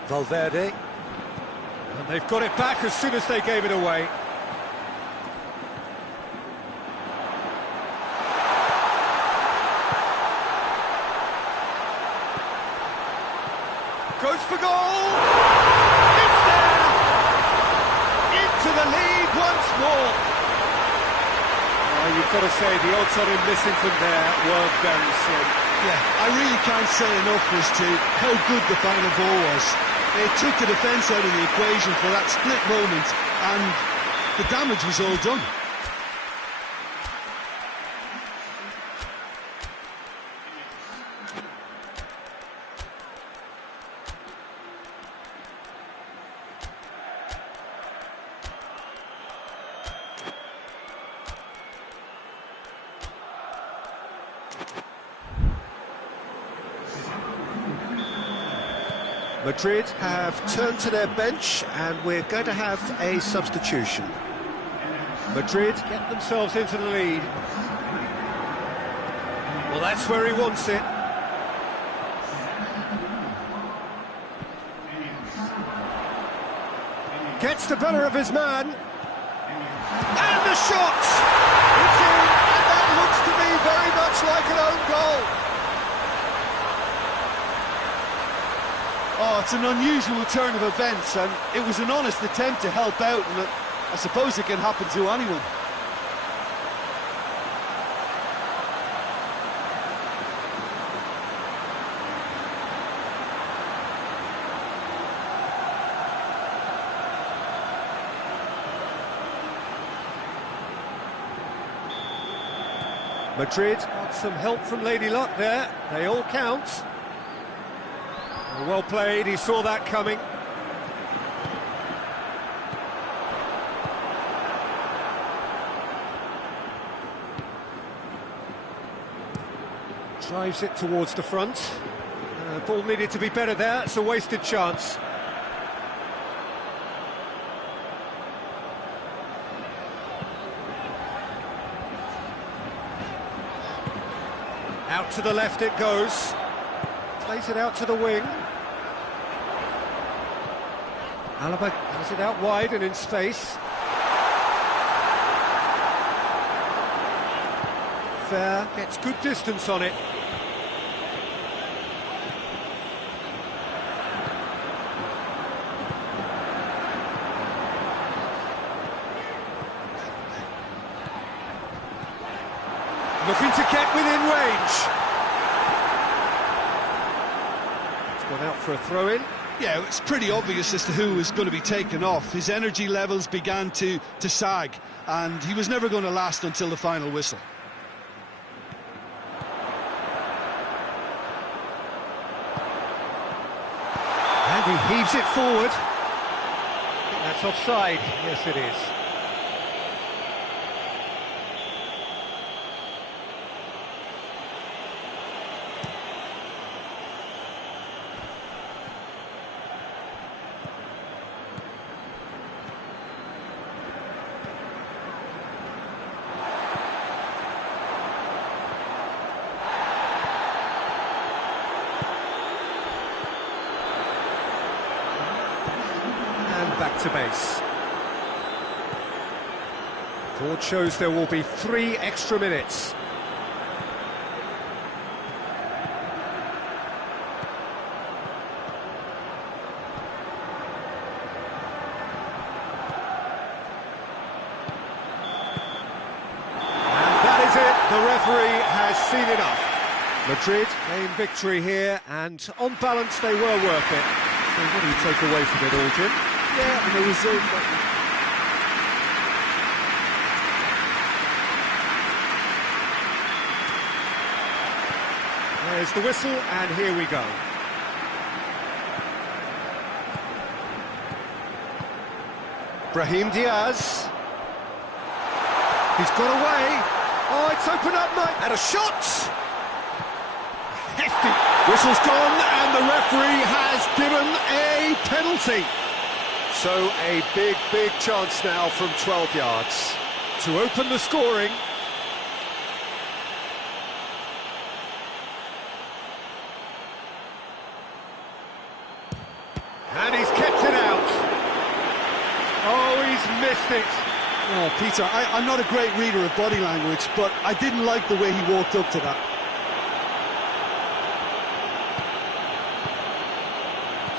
Valverde. And they've got it back as soon as they gave it away. Goes for goal! It's there! Into the lead once more! Oh, you've got to say, the odds on him missing from there were very slim. Yeah, I really can't say enough as to how good the final ball was. It took the defence out of the equation for that split moment, and the damage was all done. Madrid have turned to their bench and we're going to have a substitution. Madrid get themselves into the lead. Well, that's where he wants it. Gets the better of his man. And the shot! It's in, and that looks to me very much like an own goal. Oh, it's an unusual turn of events, and it was an honest attempt to help out, and I suppose it can happen to anyone. Madrid got some help from Lady Luck there. They all count. Well played, he saw that coming. Drives it towards the front. Ball needed to be better there, it's a wasted chance. Out to the left it goes. Plays it out to the wing. Alaba has it out wide and in space. Fair, gets good distance on it. Looking to get within range. It's gone out for a throw-in. Yeah, it's pretty obvious as to who was going to be taken off. His energy levels began to sag, and he was never going to last until the final whistle. And he heaves it forward. I think that's offside. Yes, it is. database. Board shows there will be 3 extra minutes. The referee has seen enough. Madrid gain victory here, and on balance they were worth it. So what do you take away from it all, Jim? Yeah, and the result... There's the whistle, and here we go. Brahim Diaz. He's got away. Oh, it's opened up, mate. And a shot! Hefty. Whistle's gone, and the referee has given a penalty. So a big chance now from 12 yards to open the scoring. And he's kept it out. Oh, he's missed it. Oh, Peter, I'm not a great reader of body language, but I didn't like the way he walked up to that.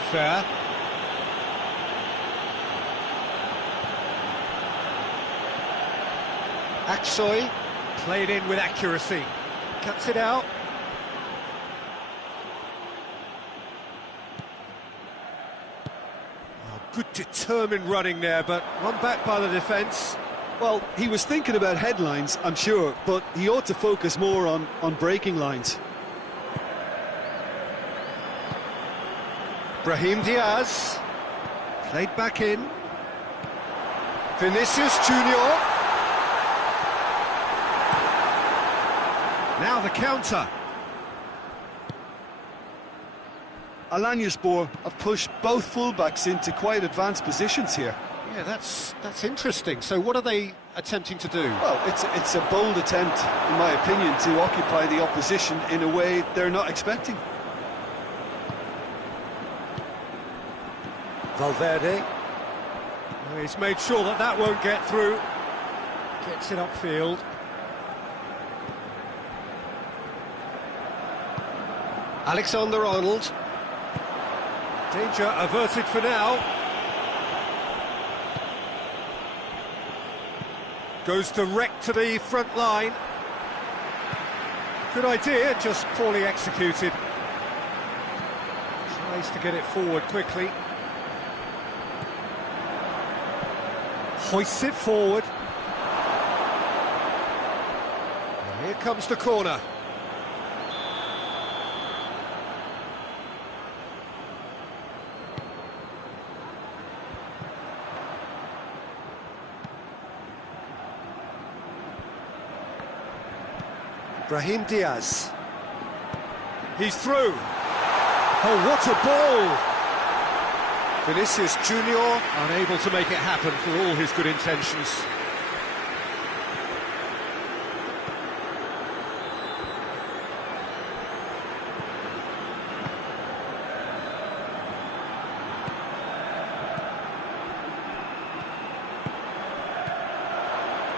Fair. Aksoy played in with accuracy. Cuts it out. Good determined running there, but one back by the defence. Well, he was thinking about headlines, I'm sure, but he ought to focus more on breaking lines. Brahim Diaz played back in. Vinicius Junior. Now the counter. Alanyaspor have pushed both fullbacks into quite advanced positions here. Yeah, that's interesting. So what are they attempting to do? Well, it's a bold attempt, in my opinion, to occupy the opposition in a way they're not expecting. Valverde. Well, he's made sure that that won't get through. Gets it upfield. Alexander-Arnold. Danger averted for now. Goes direct to the front line. Good idea, just poorly executed. Tries to get it forward quickly. Hoists it forward. And here comes the corner. Brahim Diaz. He's through. Oh, what a ball! Vinicius Junior unable to make it happen for all his good intentions.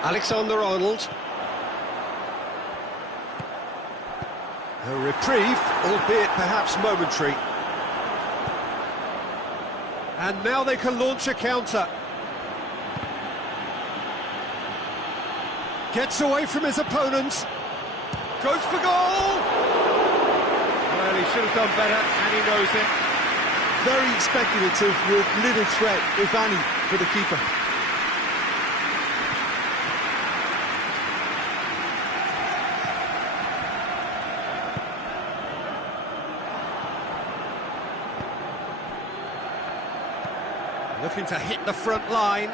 Alexander-Arnold. A reprieve, albeit perhaps momentary. And now they can launch a counter. Gets away from his opponents. Goes for goal! Well, he should have done better, and he knows it. Very speculative with little threat, if any, for the keeper. Looking to hit the front line.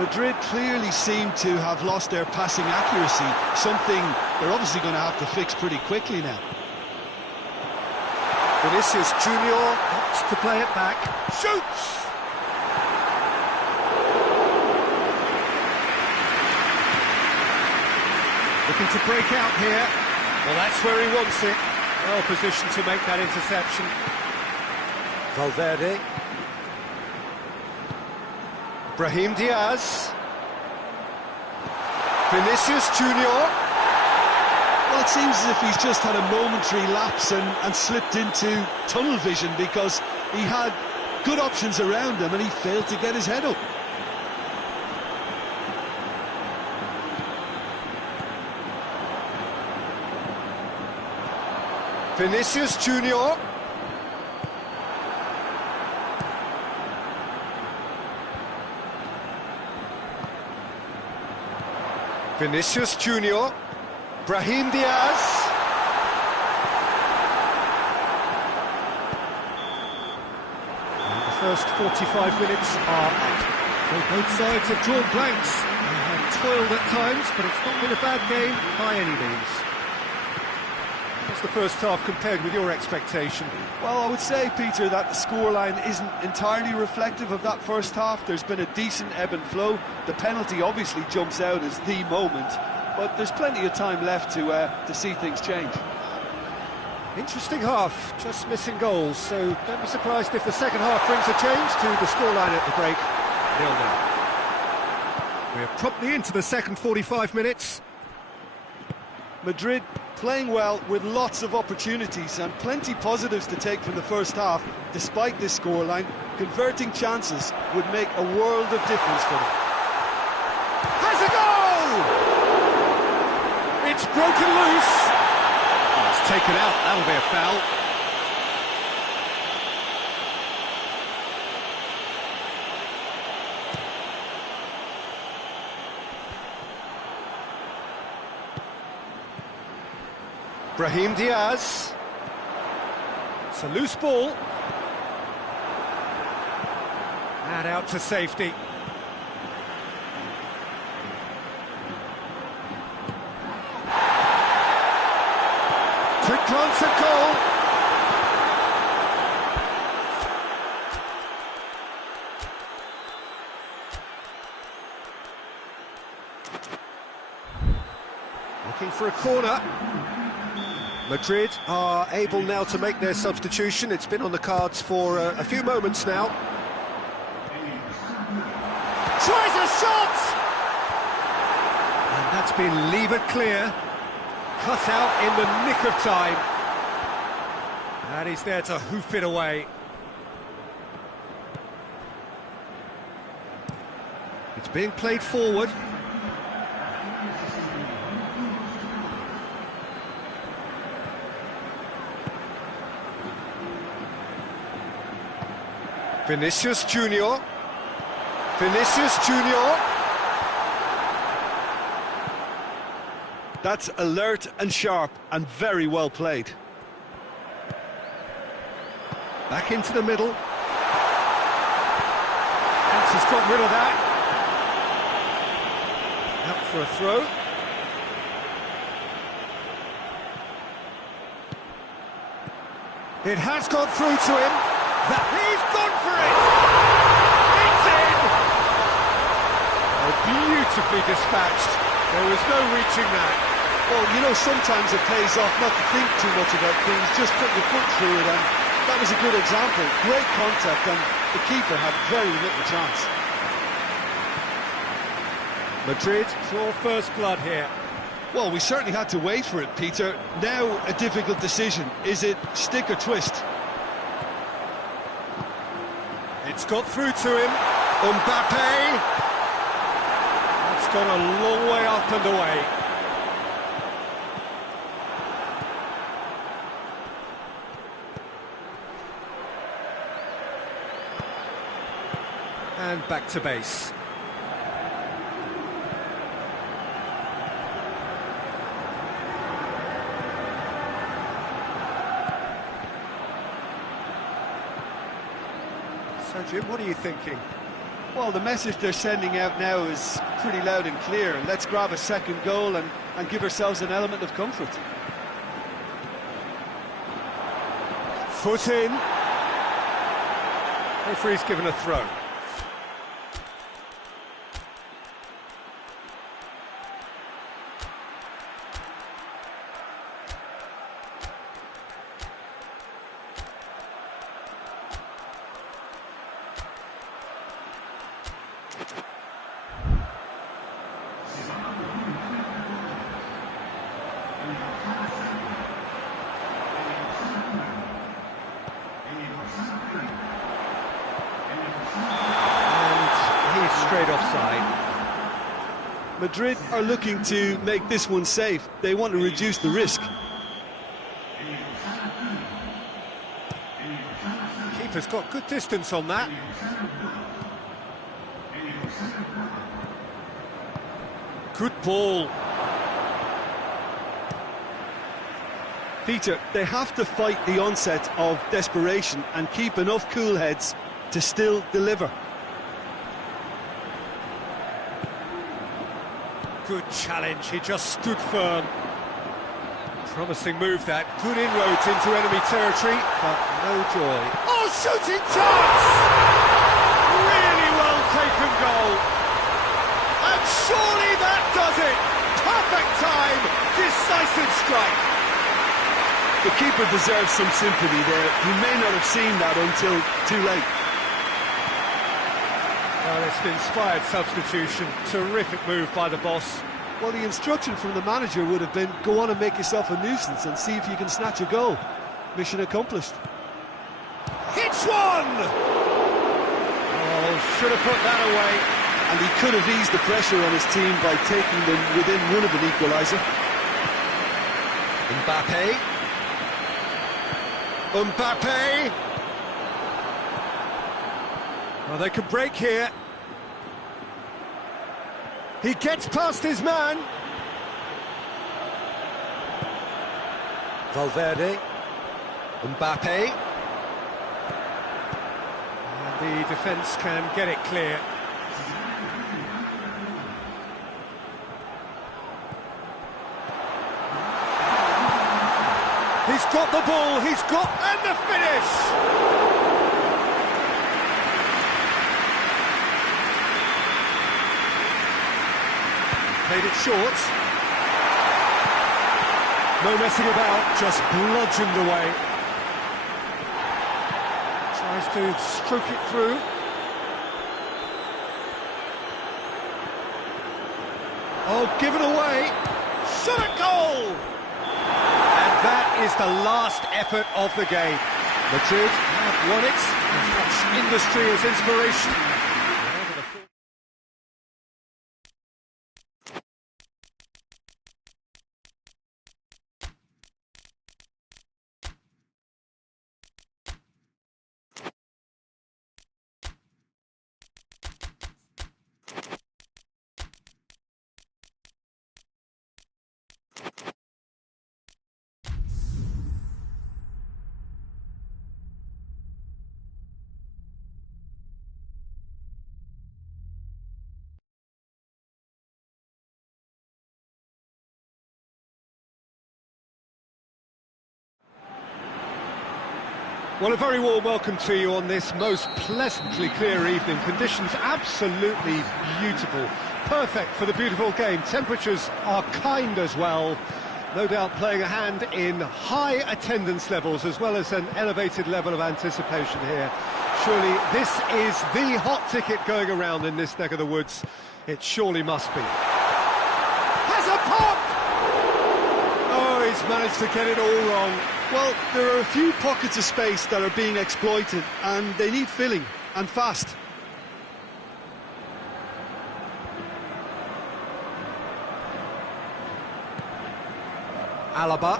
Madrid clearly seem to have lost their passing accuracy, something they're obviously going to have to fix pretty quickly now. Vinicius Junior opts to play it back. Shoots! Looking to break out here. Well, that's where he wants it. Well positioned to make that interception. Valverde. Brahim Diaz. Vinicius Junior. Well, it seems as if he's just had a momentary lapse and slipped into tunnel vision, because he had good options around him and he failed to get his head up. Vinicius Junior. Vinicius Junior. Brahim Diaz. And the first 45 minutes are up. So both sides have drawn blanks. They have toiled at times, but it's not been a bad game by any means. What's the first half compared with your expectation? Well, I would say, Peter, that the scoreline isn't entirely reflective of that first half. There's been a decent ebb and flow. The penalty obviously jumps out as the moment, but there's plenty of time left to see things change. Interesting half, just missing goals, so don't be surprised if the second half brings a change to the scoreline at the break. 0-0. We're promptly into the second 45 minutes. Madrid playing well with lots of opportunities and plenty positives to take from the first half. Despite this scoreline, converting chances would make a world of difference for them. Has a goal! It's broken loose. Oh, it's taken out, that'll be a foul. Brahim Diaz. It's a loose ball. And out to safety. Quick glance at goal. Looking for a corner. Madrid are able now to make their substitution. It's been on the cards for a few moments now. Tries a shot! And that's been levered clear. Cut out in the nick of time. And he's there to hoof it away. It's being played forward. Vinicius Junior. Vinicius Junior. That's alert and sharp and very well played. Back into the middle. Has got rid of that. Out for a throw. It has got through to him. He's gone for it! It's in! Oh, beautifully dispatched. There was no reaching that. Well, you know, sometimes it pays off not to think too much about things, just put your foot through it, and that was a good example. Great contact, and the keeper had very little chance. Madrid draw first blood here. Well, we certainly had to wait for it, Peter. Now a difficult decision. Is it stick or twist? It's got through to him. Mbappe. That's gone a long way up and away. And back to base. So, Jim, what are you thinking? Well, the message they're sending out now is pretty loud and clear. Let's grab a second goal and give ourselves an element of comfort. Foot in. Referee's given a throw. straight offside. Madrid are looking to make this one safe. They want to reduce the risk. Keeper's got good distance on that. Good ball. Peter, they have to fight the onset of desperation and keep enough cool heads to still deliver. Good challenge, he just stood firm. Promising move that, good inroads into enemy territory, but no joy. Oh, shooting chance! Really well taken goal. And surely that does it! Perfect time, decisive strike. The keeper deserves some sympathy there. He may not have seen that until too late. Well, it's an inspired substitution. Terrific move by the boss. Well, the instruction from the manager would have been, go on and make yourself a nuisance and see if you can snatch a goal. Mission accomplished. Hits one! Oh, should have put that away. And he could have eased the pressure on his team by taking them within one of an equaliser. Mbappe. Well, they can break here. He gets past his man. Valverde. Mbappe. And the defence can get it clear. He's got the ball, and the finish! Played it short. No messing about, just bludgeoned away. Tries to stroke it through. Oh, given away. Shot a goal! And that is the last effort of the game. Madrid have won it. As much industry as inspiration. Well, a very warm welcome to you on this most pleasantly clear evening. Conditions absolutely beautiful. Perfect for the beautiful game. Temperatures are kind as well. No doubt playing a hand in high attendance levels as well as an elevated level of anticipation here. Surely this is the hot ticket going around in this neck of the woods. It surely must be. Has a pop! Oh, he's managed to get it all wrong. Well, there are a few pockets of space that are being exploited, and they need filling, and fast. Alaba.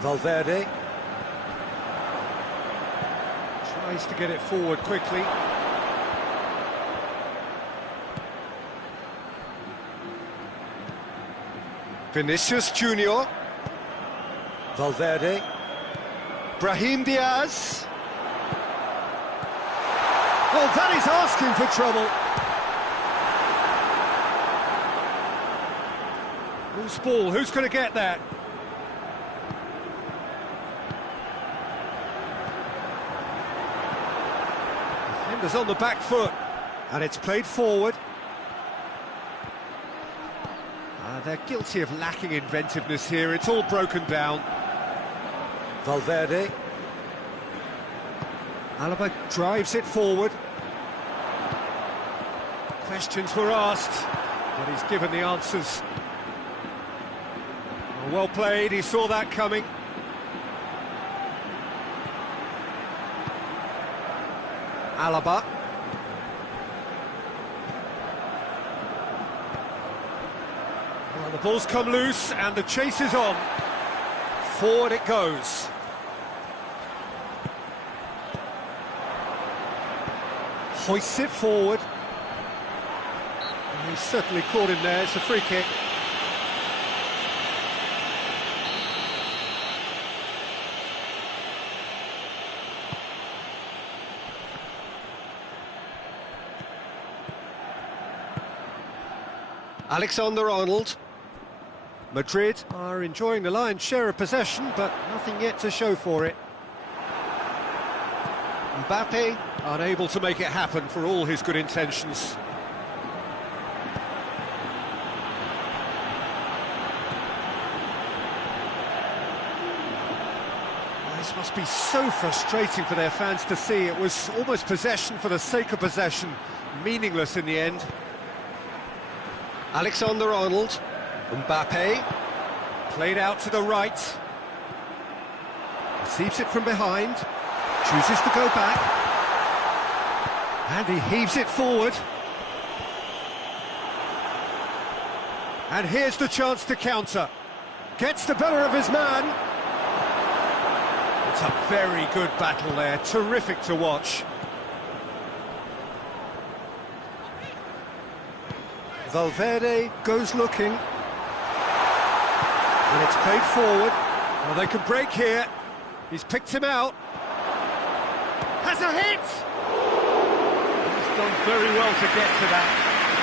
Valverde. Tries to get it forward quickly. Vinicius Junior. Valverde. Brahim Diaz. Well, that is asking for trouble. Who's ball? Who's going to get that? Defenders on the back foot. And it's played forward. They're guilty of lacking inventiveness here. It's all broken down. Valverde. Alaba drives it forward. Questions were asked, but he's given the answers. Well played, he saw that coming. Alaba. Well, the ball's come loose and the chase is on. Forward it goes. Hoists it forward. And he's certainly caught him there, it's a free kick. Alexander-Arnold. Madrid are enjoying the lion's share of possession, but nothing yet to show for it. Mbappe unable to make it happen for all his good intentions. This must be so frustrating for their fans to see. It was almost possession for the sake of possession, meaningless in the end. Alexander-Arnold, Mbappe, played out to the right, receives it from behind, chooses to go back, and he heaves it forward. And here's the chance to counter. Gets the better of his man. It's a very good battle there, terrific to watch. Valverde goes looking. And it's played forward. Well, they can break here. He's picked him out. Has a hit! He's done very well to get to that.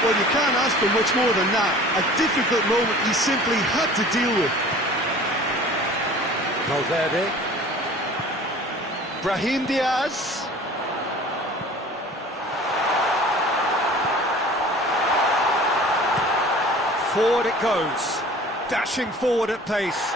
Well, you can't ask for much more than that. A difficult moment he simply had to deal with. Valverde. Brahim Diaz. Forward it goes, dashing forward at pace.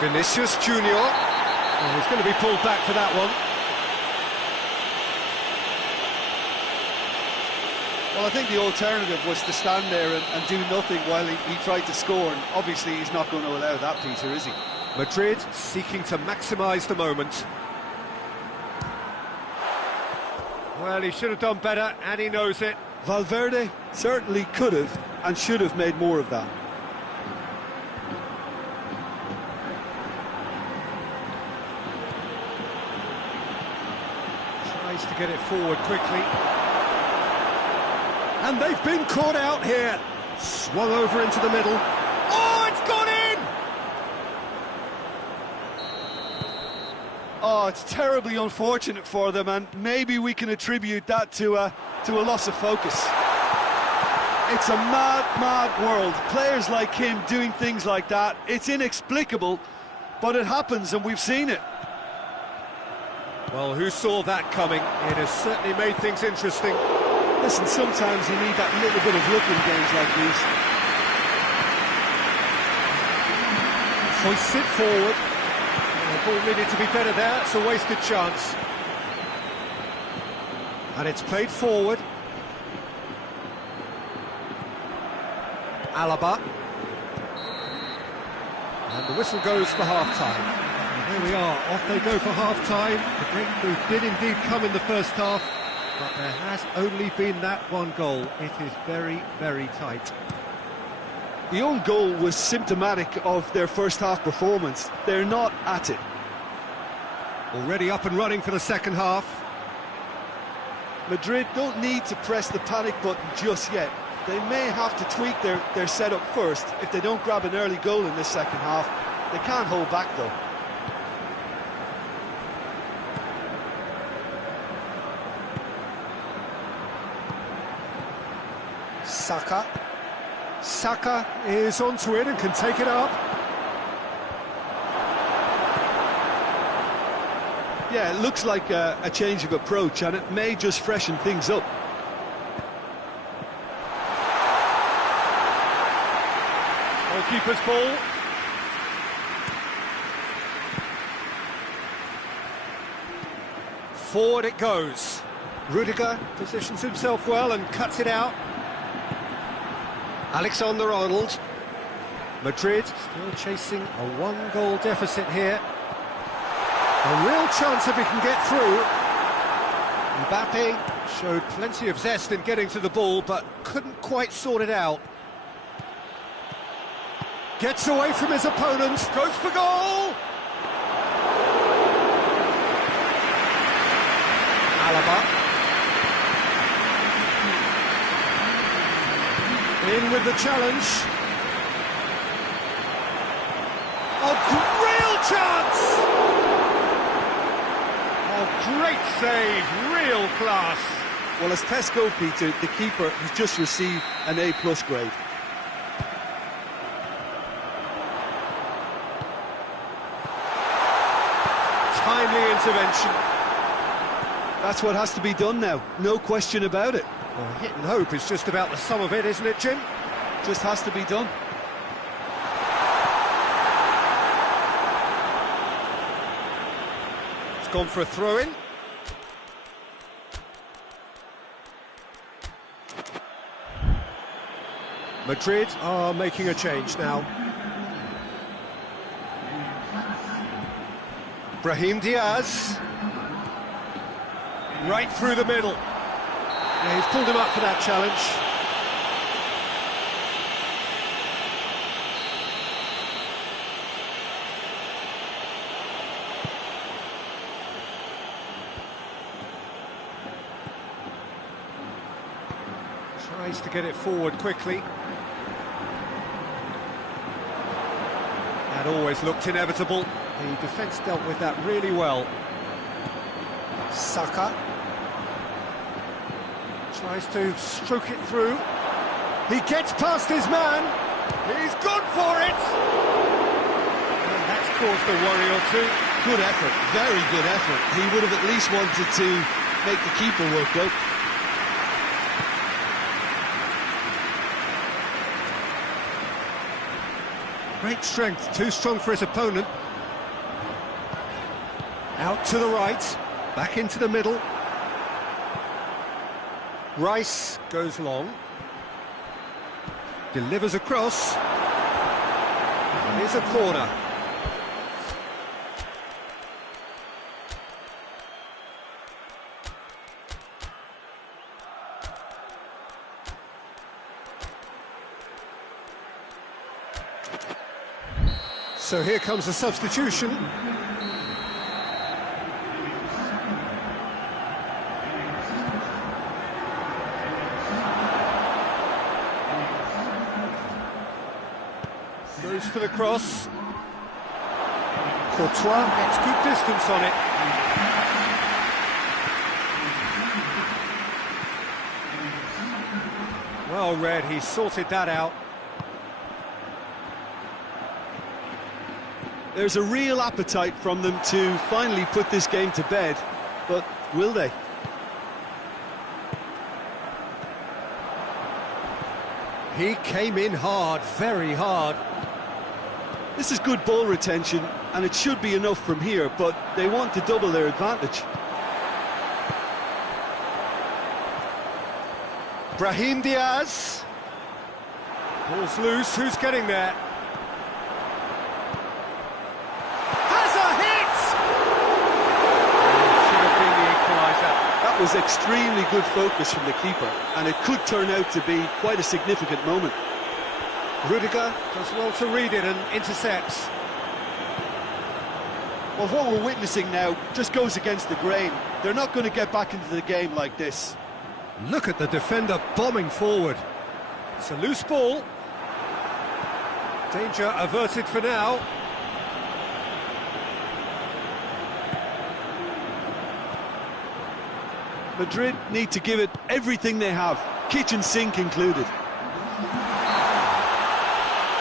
Vinicius Junior. Oh, he's going to be pulled back for that one. Well, I think the alternative was to stand there and do nothing while he tried to score, and obviously he's not going to allow that, Peter, is he? Madrid seeking to maximise the moment. Well, he should have done better, and he knows it. Valverde certainly could have and should have made more of that. Tries to get it forward quickly. And they've been caught out here. Swung over into the middle. Oh, it's gone in! Oh, it's terribly unfortunate for them, and maybe we can attribute that to a loss of focus. It's a mad, mad world. Players like him doing things like that, it's inexplicable, but it happens, and we've seen it. Well, who saw that coming? It has certainly made things interesting. Listen, sometimes you need that little bit of luck in games like these. Hoists it forward. The ball needed to be better there, it's a wasted chance. And it's played forward. Alaba. And the whistle goes for half-time. And there we are, off they go for half-time. The breakthrough did indeed come in the first half, but there has only been that one goal. It is very, very tight. The own goal was symptomatic of their first half performance. They're not at it. Already up and running for the second half. Madrid don't need to press the panic button just yet. They may have to tweak their setup first if they don't grab an early goal in this second half. They can't hold back though. Saka is onto it and can take it up. Yeah, it looks like a change of approach, and it may just freshen things up. Goalkeeper's ball. Forward it goes. Rudiger positions himself well and cuts it out. Alexander-Arnold. Madrid still chasing a one-goal deficit here. A real chance if he can get through. Mbappe showed plenty of zest in getting to the ball, but couldn't quite sort it out. Gets away from his opponents, goes for goal! Alaba. In with the challenge. A real chance! Oh, great save, real class. Well, as tests go, Peter, the keeper has just received an A+ grade. Timely intervention. That's what has to be done now, no question about it. Well, hit and hope is just about the sum of it, isn't it, Jim? Just has to be done. It's gone for a throw-in. Madrid are making a change now. Brahim Diaz. Right through the middle. Yeah, he's pulled him up for that challenge. Tries to get it forward quickly. That always looked inevitable. The defence dealt with that really well. Saka tries to stroke it through. He gets past his man. He's gone for it. And that's caused a worry or two. Good effort, very good effort. He would have at least wanted to make the keeper work out. Great strength, too strong for his opponent. Out to the right, back into the middle. Rice goes long. Delivers across. And here's a corner. So here comes a substitution. Goes for the cross. Courtois gets good distance on it. Well read, he sorted that out. There's a real appetite from them to finally put this game to bed, but will they? He came in hard, very hard. This is good ball retention, and it should be enough from here, but they want to double their advantage. Brahim Diaz. Ball's loose, who's getting there? Has a hit! Should have been the equaliser. That was extremely good focus from the keeper, and it could turn out to be quite a significant moment. Rudiger does well to read it and intercepts. Well, what we're witnessing now just goes against the grain. They're not going to get back into the game like this. Look at the defender bombing forward. It's a loose ball. Danger averted for now. Madrid need to give it everything they have, kitchen sink included.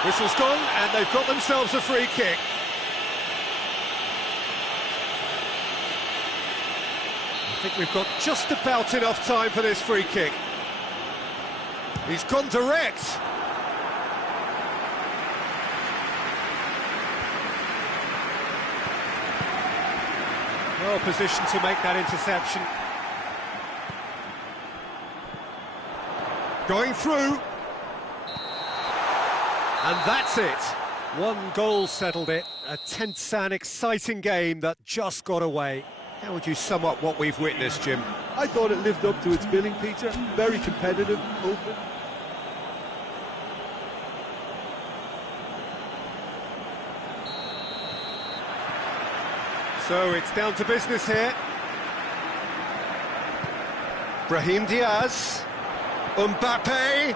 Whistle's gone, and they've got themselves a free kick. I think we've got just about enough time for this free kick. He's gone direct. Well positioned to make that interception. Going through. And that's it. One goal settled it. A tense and exciting game that just got away. How would you sum up what we've witnessed, Jim? I thought it lived up to its billing, Peter. Very competitive, open. So it's down to business here. Brahim Diaz. Mbappe.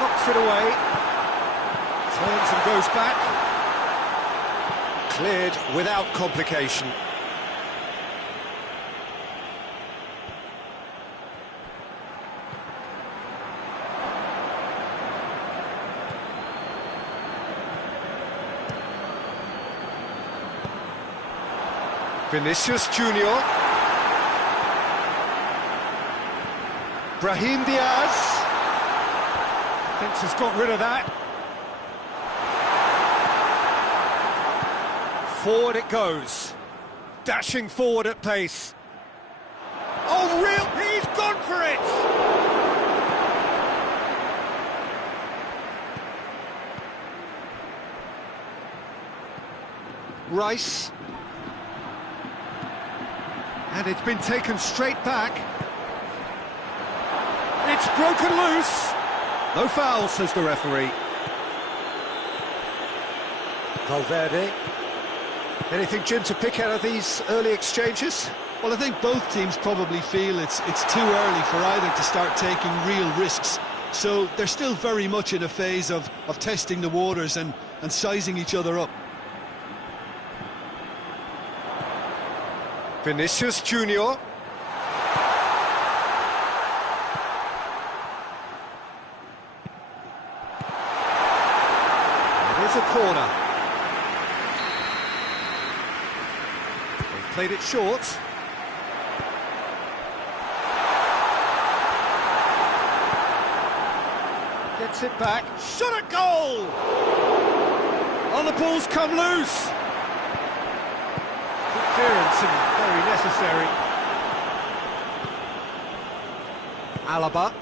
Knocks it away. Turns and goes back. Cleared without complication. Vinicius Junior. Brahim Diaz. Defence has got rid of that. Forward it goes. Dashing forward at pace. Oh, real! He's gone for it! Rice. And it's been taken straight back. It's broken loose. No foul, says the referee. Valverde. Anything, Jim, to pick out of these early exchanges? Well, I think both teams probably feel it's too early for either to start taking real risks. So they're still very much in a phase of testing the waters and sizing each other up. Vinicius Junior. It is a corner. They've played it short. Gets it back. Shot at goal! Oh, the ball's come loose. Clearance and very necessary. Alaba.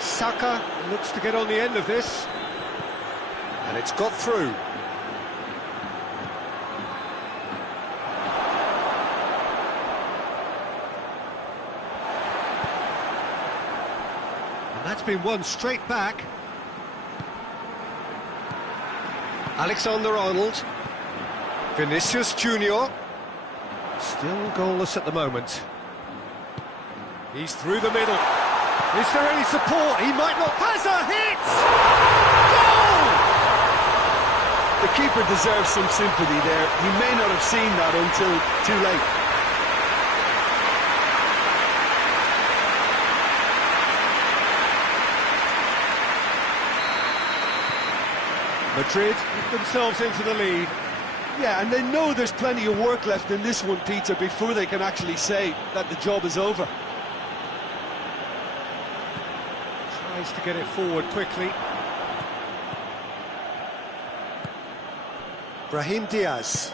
Saka looks to get on the end of this. And it's got through. That's been won straight back. Alexander-Arnold. Vinicius Junior. Still goalless at the moment. He's through the middle. Is there any support? He might not. Has a hit! Goal! The keeper deserves some sympathy there. He may not have seen that until too late. Madrid put themselves into the lead. Yeah, and they know there's plenty of work left in this one, Peter, before they can actually say that the job is over. Tries to get it forward quickly. Brahim Diaz.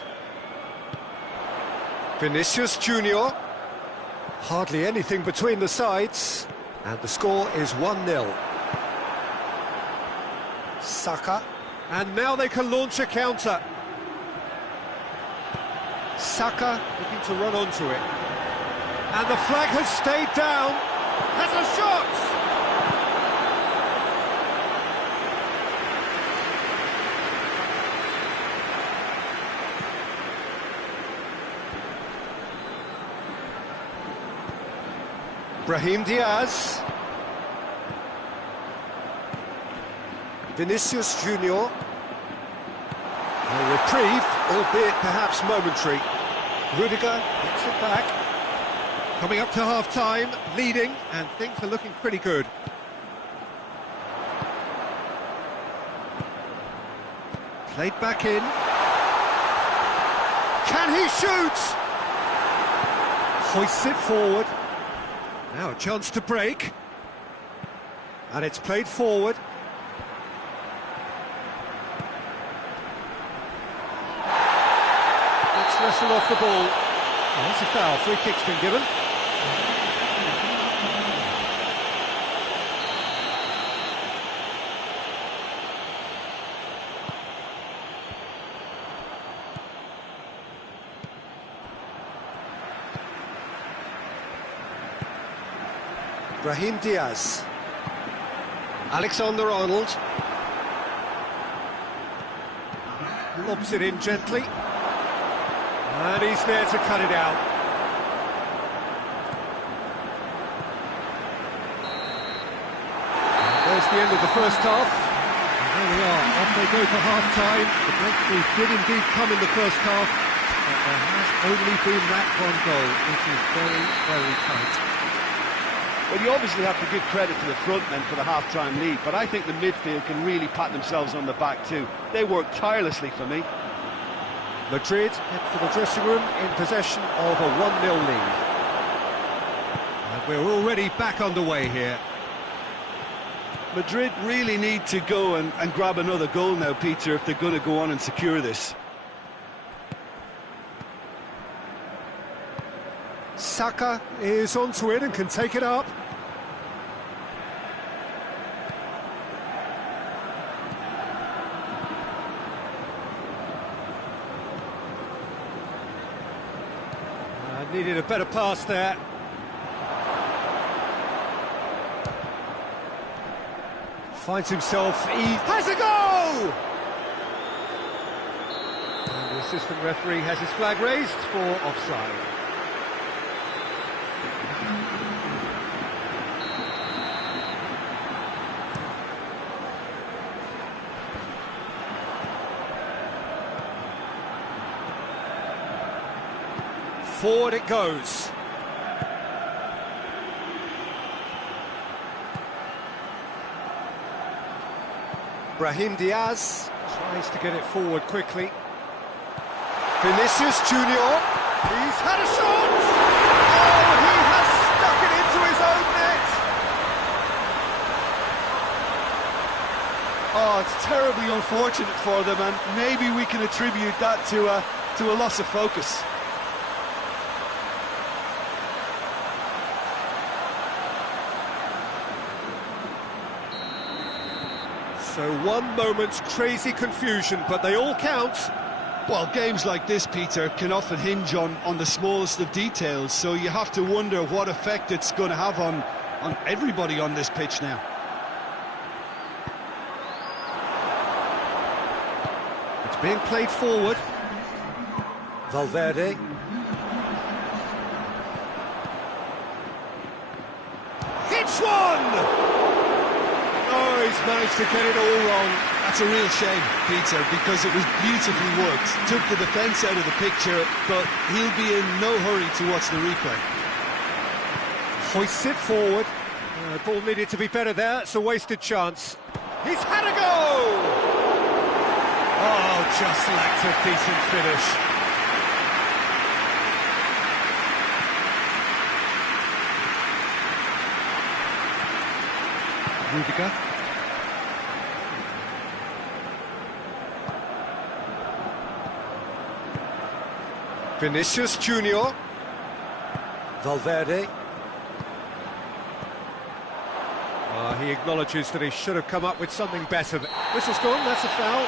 Vinicius Junior. Hardly anything between the sides. And the score is 1-0. Saka. And now they can launch a counter. Saka looking to run onto it. And the flag has stayed down. That's a shot! Brahim Diaz. Vinicius Junior. A reprieve, albeit perhaps momentary. Rudiger gets it back. Coming up to half-time, leading, and things are looking pretty good. Played back in. Can he shoot? Hoists it forward. Now a chance to break. And it's played forward. wrestle off the ball. Oh, that's a foul. Free kick's been given. Brahim Diaz. Alexander-Arnold. Lobs it in gently. And he's there to cut it out. And there's the end of the first half. And there we are, off they go for half-time. The breakthrough did indeed come in the first half, but there has only been that one goal, which is very, very tight. Well, you obviously have to give credit to the front men for the half-time lead, but I think the midfield can really pat themselves on the back too. They work tirelessly for me. Madrid head for the dressing room in possession of a 1-0 lead. And we're already back underway here. Madrid really need to go and grab another goal now, Peter, if they're going to go on and secure this. Saka is onto it and can take it up. Needed a better pass there. Finds himself, he has a goal! And the assistant referee has his flag raised for offside. Forward it goes. Brahim Diaz tries to get it forward quickly. Vinicius Junior. He's had a shot! Oh, he has stuck it into his own net! Oh, it's terribly unfortunate for them, and maybe we can attribute that to a loss of focus. So one moment's crazy confusion, but they all count. Well, games like this, Peter, can often hinge on the smallest of details, so you have to wonder what effect it's going to have on everybody on this pitch now. It's being played forward. Valverde. Hits one! Oh, he's managed to get it all wrong. That's a real shame, Peter, because it was beautifully worked. Took the defence out of the picture, but he'll be in no hurry to watch the replay. Hoists it forward. Ball needed to be better there. It's a wasted chance. He's had a go! Oh, just lacked a decent finish. Rudiger. Vinicius Junior. Valverde. He acknowledges that he should have come up with something better. Whistle's gone, that's a foul.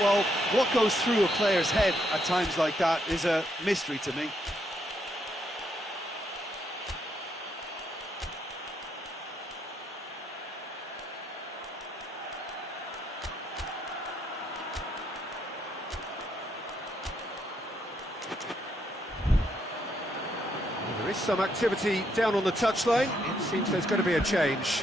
Well, what goes through a player's head at times like that is a mystery to me. There is some activity down on the touchline. It seems there's going to be a change.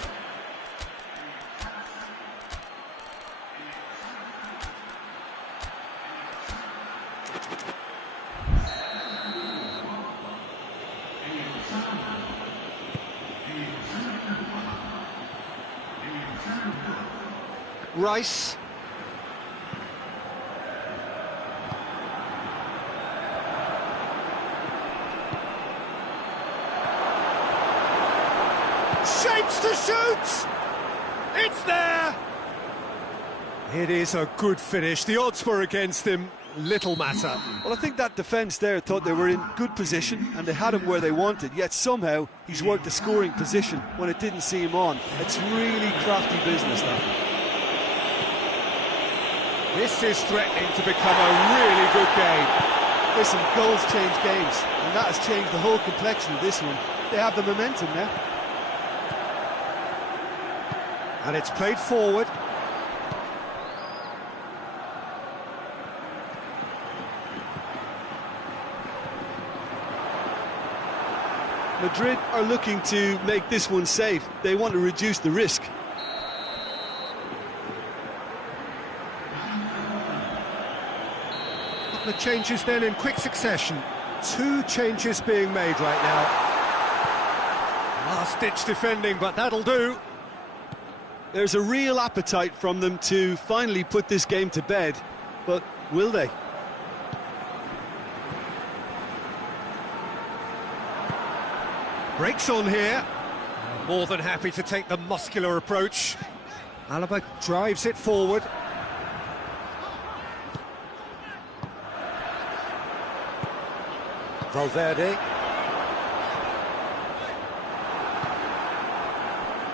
Rice. Shapes to shoot! It's there! It is a good finish. The odds were against him. Little matter. Well, I think that defence there thought they were in good position and they had him where they wanted, yet somehow he's worked a scoring position when it didn't see him on. It's really crafty business now. This is threatening to become a really good game. Listen, goals change games, and that has changed the whole complexion of this one. They have the momentum now. And it's played forward. Madrid are looking to make this one safe. They want to reduce the risk. The changes then in quick succession. 2 changes being made right now. Last-ditch defending, but that'll do. There's a real appetite from them to finally put this game to bed, but will they? Breaks on here. More than happy to take the muscular approach. Alaba drives it forward. Valverde.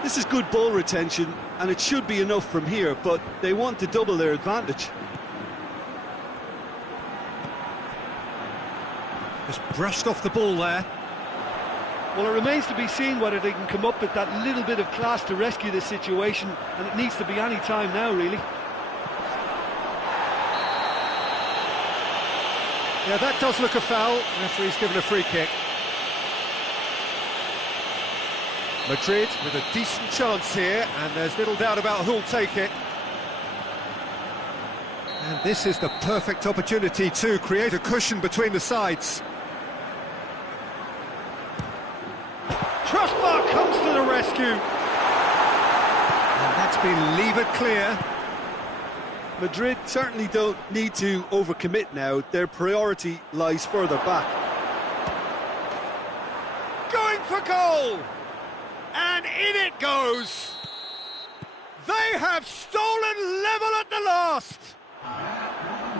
This is good ball retention, and it should be enough from here, but they want to double their advantage. Just brushed off the ball there. Well, it remains to be seen whether they can come up with that little bit of class to rescue this situation, and it needs to be any time now, really. Yeah, that does look a foul. Referee's given a free kick. Madrid with a decent chance here, and there's little doubt about who'll take it. And this is the perfect opportunity to create a cushion between the sides. Crossbar comes to the rescue. And that's been levered clear. Madrid certainly don't need to overcommit now. Their priority lies further back. Going for goal! And in it goes! They have stolen level at the last!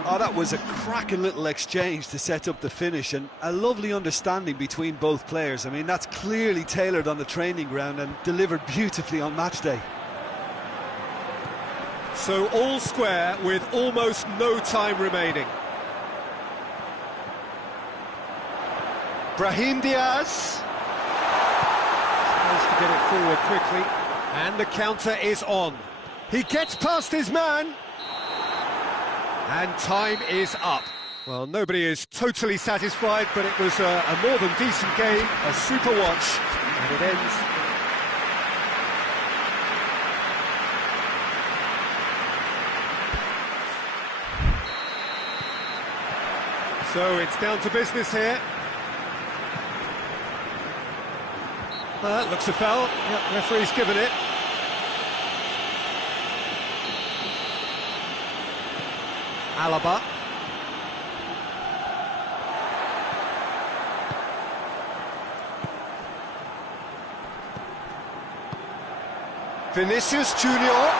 Oh, that was a cracking little exchange to set up the finish, and a lovely understanding between both players. I mean, that's clearly tailored on the training ground and delivered beautifully on match day. So all square with almost no time remaining. Brahim Diaz tries to get it forward quickly, and the counter is on. He gets past his man, and time is up. Well, nobody is totally satisfied, but it was a more than decent game, a super watch, and it ends. So it's down to business here. That looks a foul. Yep, referee's given it. Alaba. Vinicius Junior.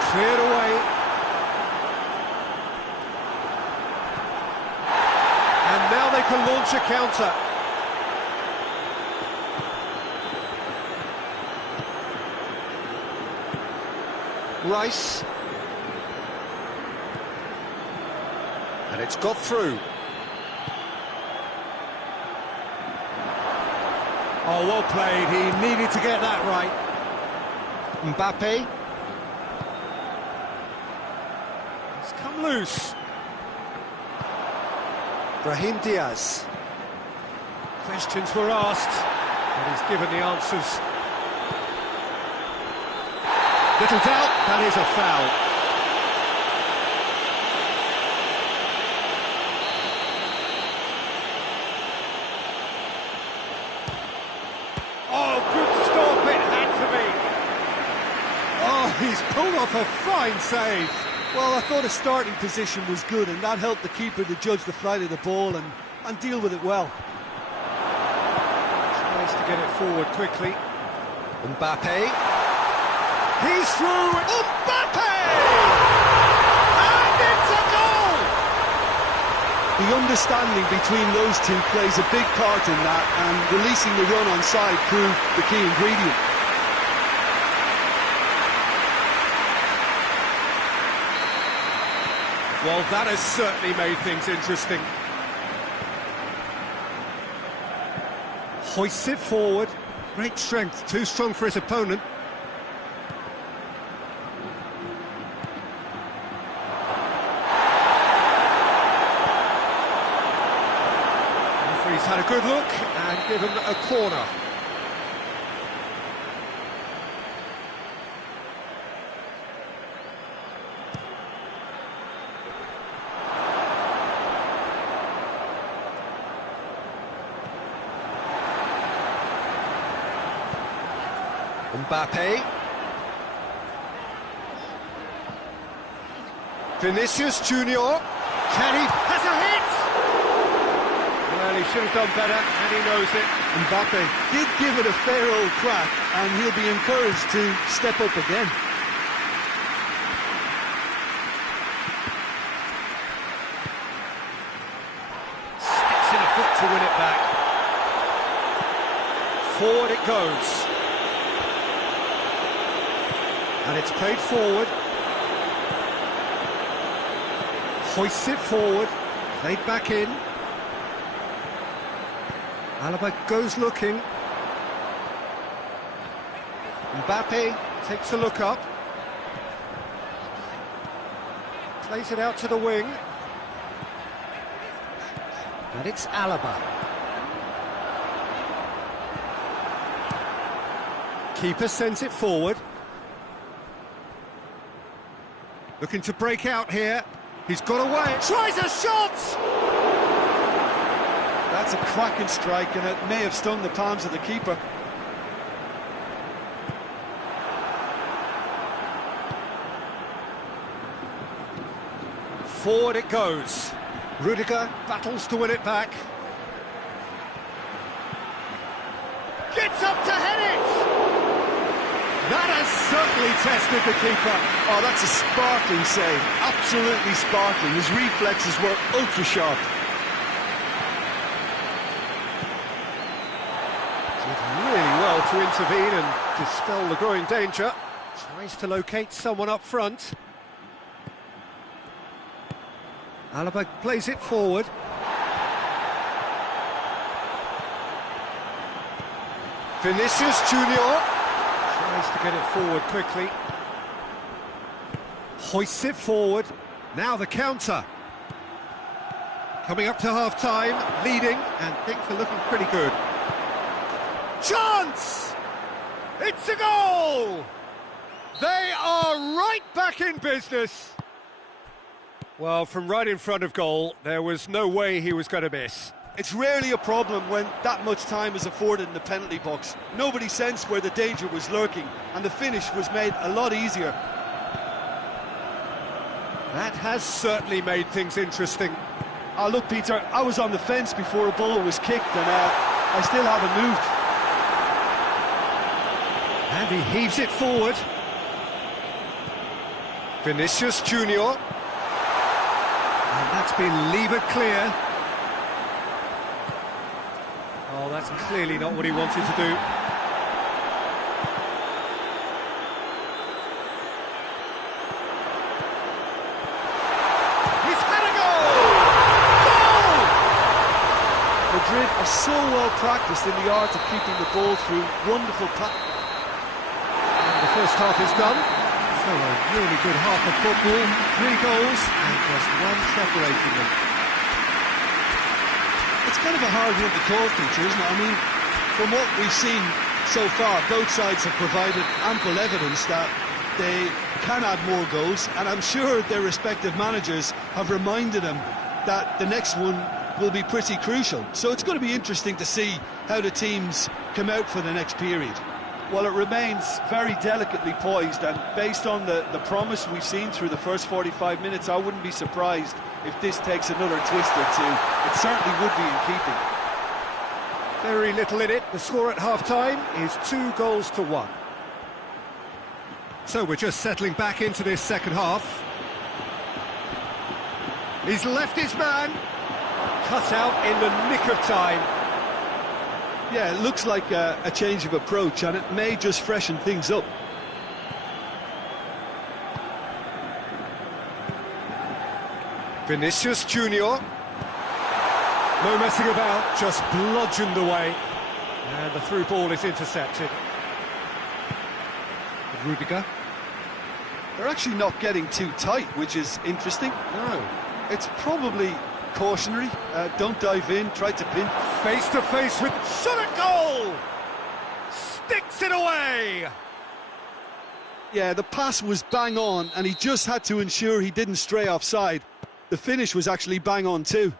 Cleared away. And now they can launch a counter. Rice. And it's got through. Oh, well played. He needed to get that right. Mbappe. It's come loose. Brahim Diaz. Questions were asked, but he's given the answers. Little doubt, that is a foul. Oh, good stop, it had to be. Oh, he's pulled off a fine save. Well, I thought his starting position was good, and that helped the keeper to judge the flight of the ball and deal with it well. Tries to get it forward quickly. Mbappe. He's through. Mbappe! And it's a goal! The understanding between those two plays a big part in that, and releasing the run on side proved the key ingredient. Well, that has certainly made things interesting. Hoists it forward. Great strength, too strong for his opponent. Referee's had a good look and given a corner. Mbappe. Vinicius Junior. Can he? Has a hit! Well, he should have done better, and he knows it. Mbappe did give it a fair old crack, and he'll be encouraged to step up again. Sticks in a foot to win it back. Forward it goes. And it's played forward. Hoists it forward. Played back in. Alaba goes looking. Mbappe takes a look up. Plays it out to the wing. And it's Alaba. Keeper sends it forward. Looking to break out here. He's got away. Tries a shot! That's a cracking strike, and it may have stung the palms of the keeper. Forward it goes. Rudiger battles to win it back. Gets up to head it! That has certainly tested the keeper. Oh, that's a sparkling save. Absolutely sparkling. His reflexes were ultra-sharp. Did really well to intervene and dispel the growing danger. Tries to locate someone up front. Alaba plays it forward. Vinicius Junior tries to get it forward quickly. Hoists it forward. Now the counter. Coming up to half-time, leading, and things are looking pretty good. Chance! It's a goal! They are right back in business. Well, from right in front of goal, there was no way he was going to miss. It's rarely a problem when that much time is afforded in the penalty box. Nobody sensed where the danger was lurking, and the finish was made a lot easier. That has certainly made things interesting. Oh, look, Peter, I was on the fence before a ball was kicked, and I still haven't moved. And he heaves it forward. Vinicius Junior. And that's been levered clear. Oh, that's clearly not what he wanted to do. He's had a goal! Goal! Madrid are so well practiced in the art of keeping the ball through wonderful And the first half is done. So a really good half of football. 3 goals and just one separating them. It's kind of a hard one to call, Peter, isn't it? I mean, from what we've seen so far, both sides have provided ample evidence that they can add more goals, and I'm sure their respective managers have reminded them that the next one will be pretty crucial. So it's going to be interesting to see how the teams come out for the next period. Well, it remains very delicately poised, and based on the promise we've seen through the first 45 minutes, I wouldn't be surprised if this takes another twist or two. It certainly would be in keeping. Very little in it. The score at half-time is 2 goals to 1. So we're just settling back into this second half. He's left his man. Cut out in the nick of time. Yeah, it looks like a change of approach, and it may just freshen things up. Vinicius Junior. No messing about, just bludgeoned away. And the through ball is intercepted. Rudiger. They're actually not getting too tight, which is interesting. No. It's probably cautionary. Don't dive in, try to pin. Face to face with... Shot at goal! Sticks it away! Yeah, the pass was bang on, and he just had to ensure he didn't stray offside. The finish was actually bang on too.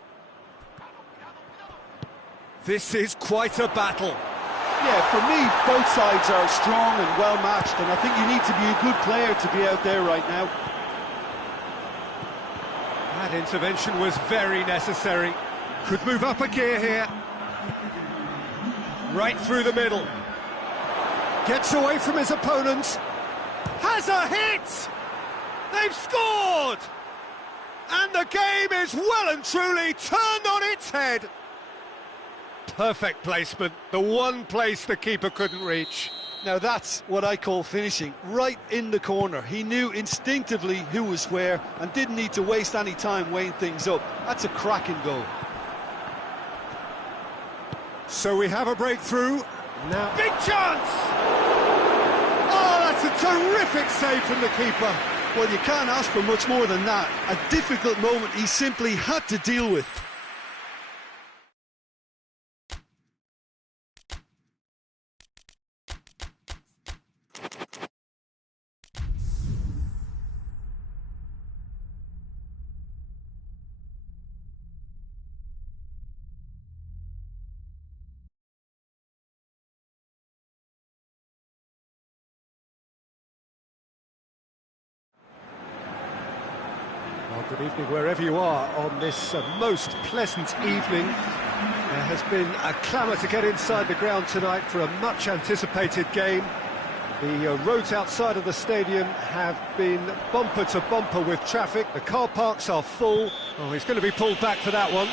This is quite a battle. Yeah, for me, both sides are strong and well matched, and I think you need to be a good player to be out there right now. That intervention was very necessary. Could move up a gear here. Right through the middle. Gets away from his opponents. Has a hit! They've scored! And the game is well and truly turned on its head. Perfect placement, the one place the keeper couldn't reach. Now that's what I call finishing, right in the corner. He knew instinctively who was where and didn't need to waste any time weighing things up. That's a cracking goal. So we have a breakthrough. Now, big chance! Oh, that's a terrific save from the keeper. Well, you can't ask for much more than that. A difficult moment he simply had to deal with. Well, good evening wherever you are on this most pleasant evening. There has been a clamour to get inside the ground tonight for a much anticipated game. The roads outside of the stadium have been bumper to bumper with traffic. The car parks are full. Oh, he's going to be pulled back for that one.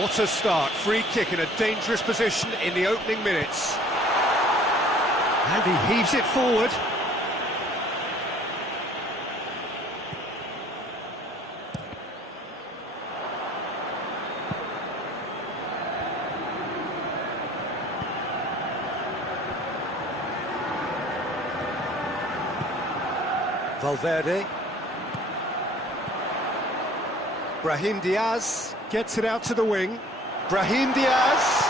What a start. Free kick in a dangerous position in the opening minutes. And he heaves it forward. Valverde. Brahim Diaz gets it out to the wing. Brahim Diaz.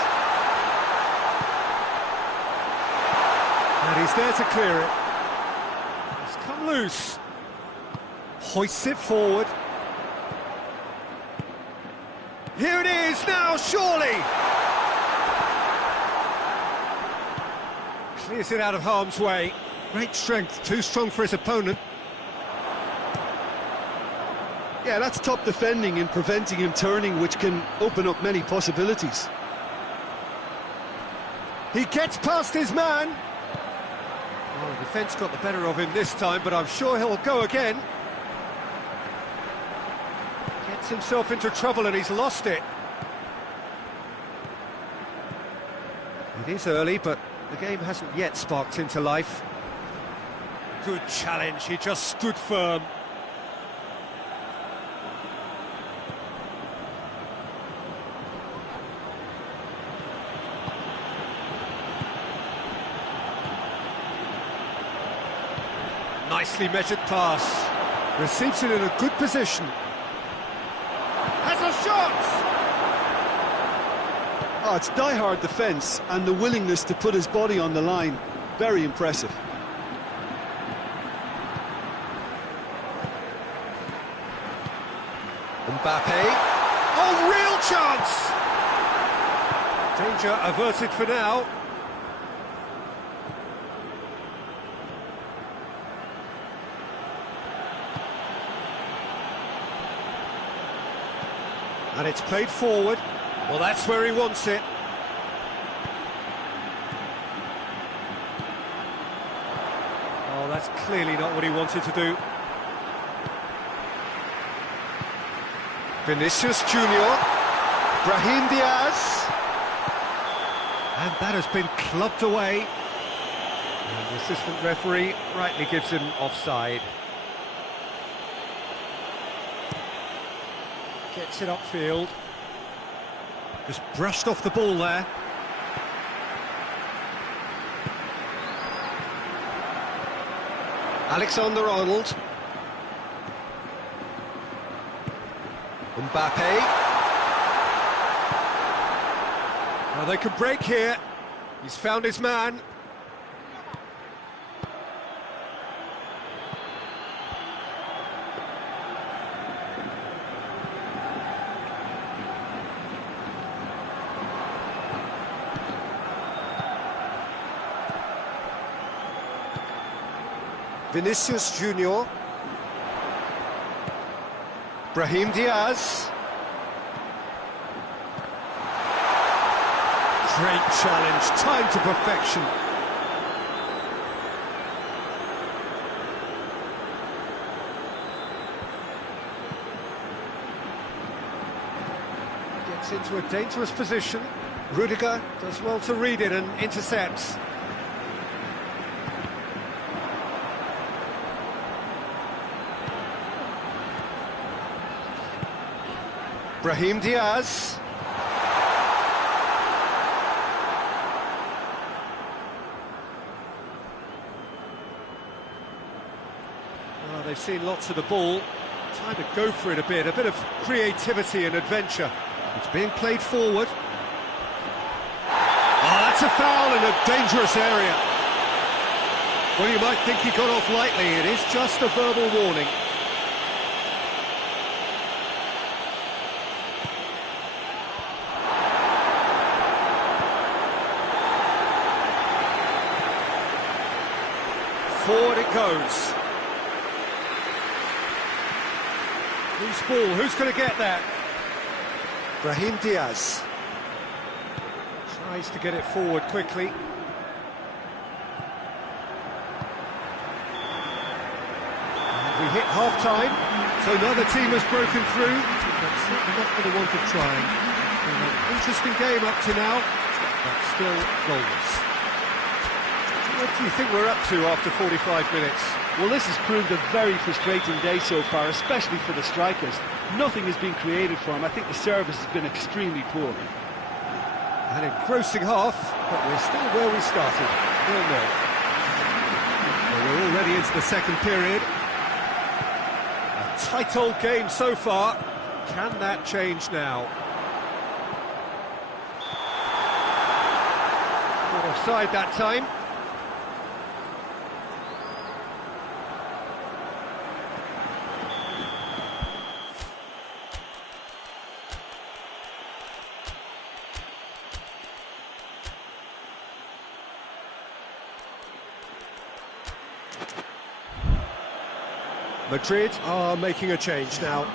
And he's there to clear it. He's come loose. Hoists it forward. Here it is now, surely. Clears it out of harm's way. Great strength, too strong for his opponent. Yeah, that's top defending and preventing him turning, which can open up many possibilities. He gets past his man. Oh, the defence got the better of him this time, but I'm sure he'll go again. Gets himself into trouble and he's lost it. It is early, but the game hasn't yet sparked into life. Good challenge, he just stood firm. Nicely measured pass. Receives it in a good position. Has a shot! Oh, it's die-hard defence and the willingness to put his body on the line. Very impressive. Mbappe. Oh, real chance! Danger averted for now. And it's played forward. Well, that's where he wants it. That's clearly not what he wanted to do. Vinicius Junior, Brahim Diaz, and that has been clubbed away. And the assistant referee rightly gives him offside. Gets it upfield. Just brushed off the ball there. Alexander-Arnold. Mbappe. Now they could break here. He's found his man. Vinicius Junior, Brahim Diaz. Great challenge, timed to perfection. Gets into a dangerous position. Rudiger does well to read it and intercepts. Brahim Diaz. Well, they've seen lots of the ball. Time to go for it a bit of creativity and adventure. It's being played forward. Oh, that's a foul in a dangerous area. Well, you might think he got off lightly. It is just a verbal warning. Forward it goes. Loose ball, who's going to get that? Brahim Diaz. Tries to get it forward quickly. And we hit half-time, so neither team has broken through, but certainly not for the want of trying. It's been an interesting game up to now, but still goalless. What do you think we're up to after 45 minutes? Well, this has proved a very frustrating day so far, especially for the strikers. Nothing has been created for them. I think the service has been extremely poor. An engrossing half, but we're still where we started. 0-0. Well, we're already into the second period. A tight old game so far. Can that change now? Caught offside that time. Madrid are making a change now.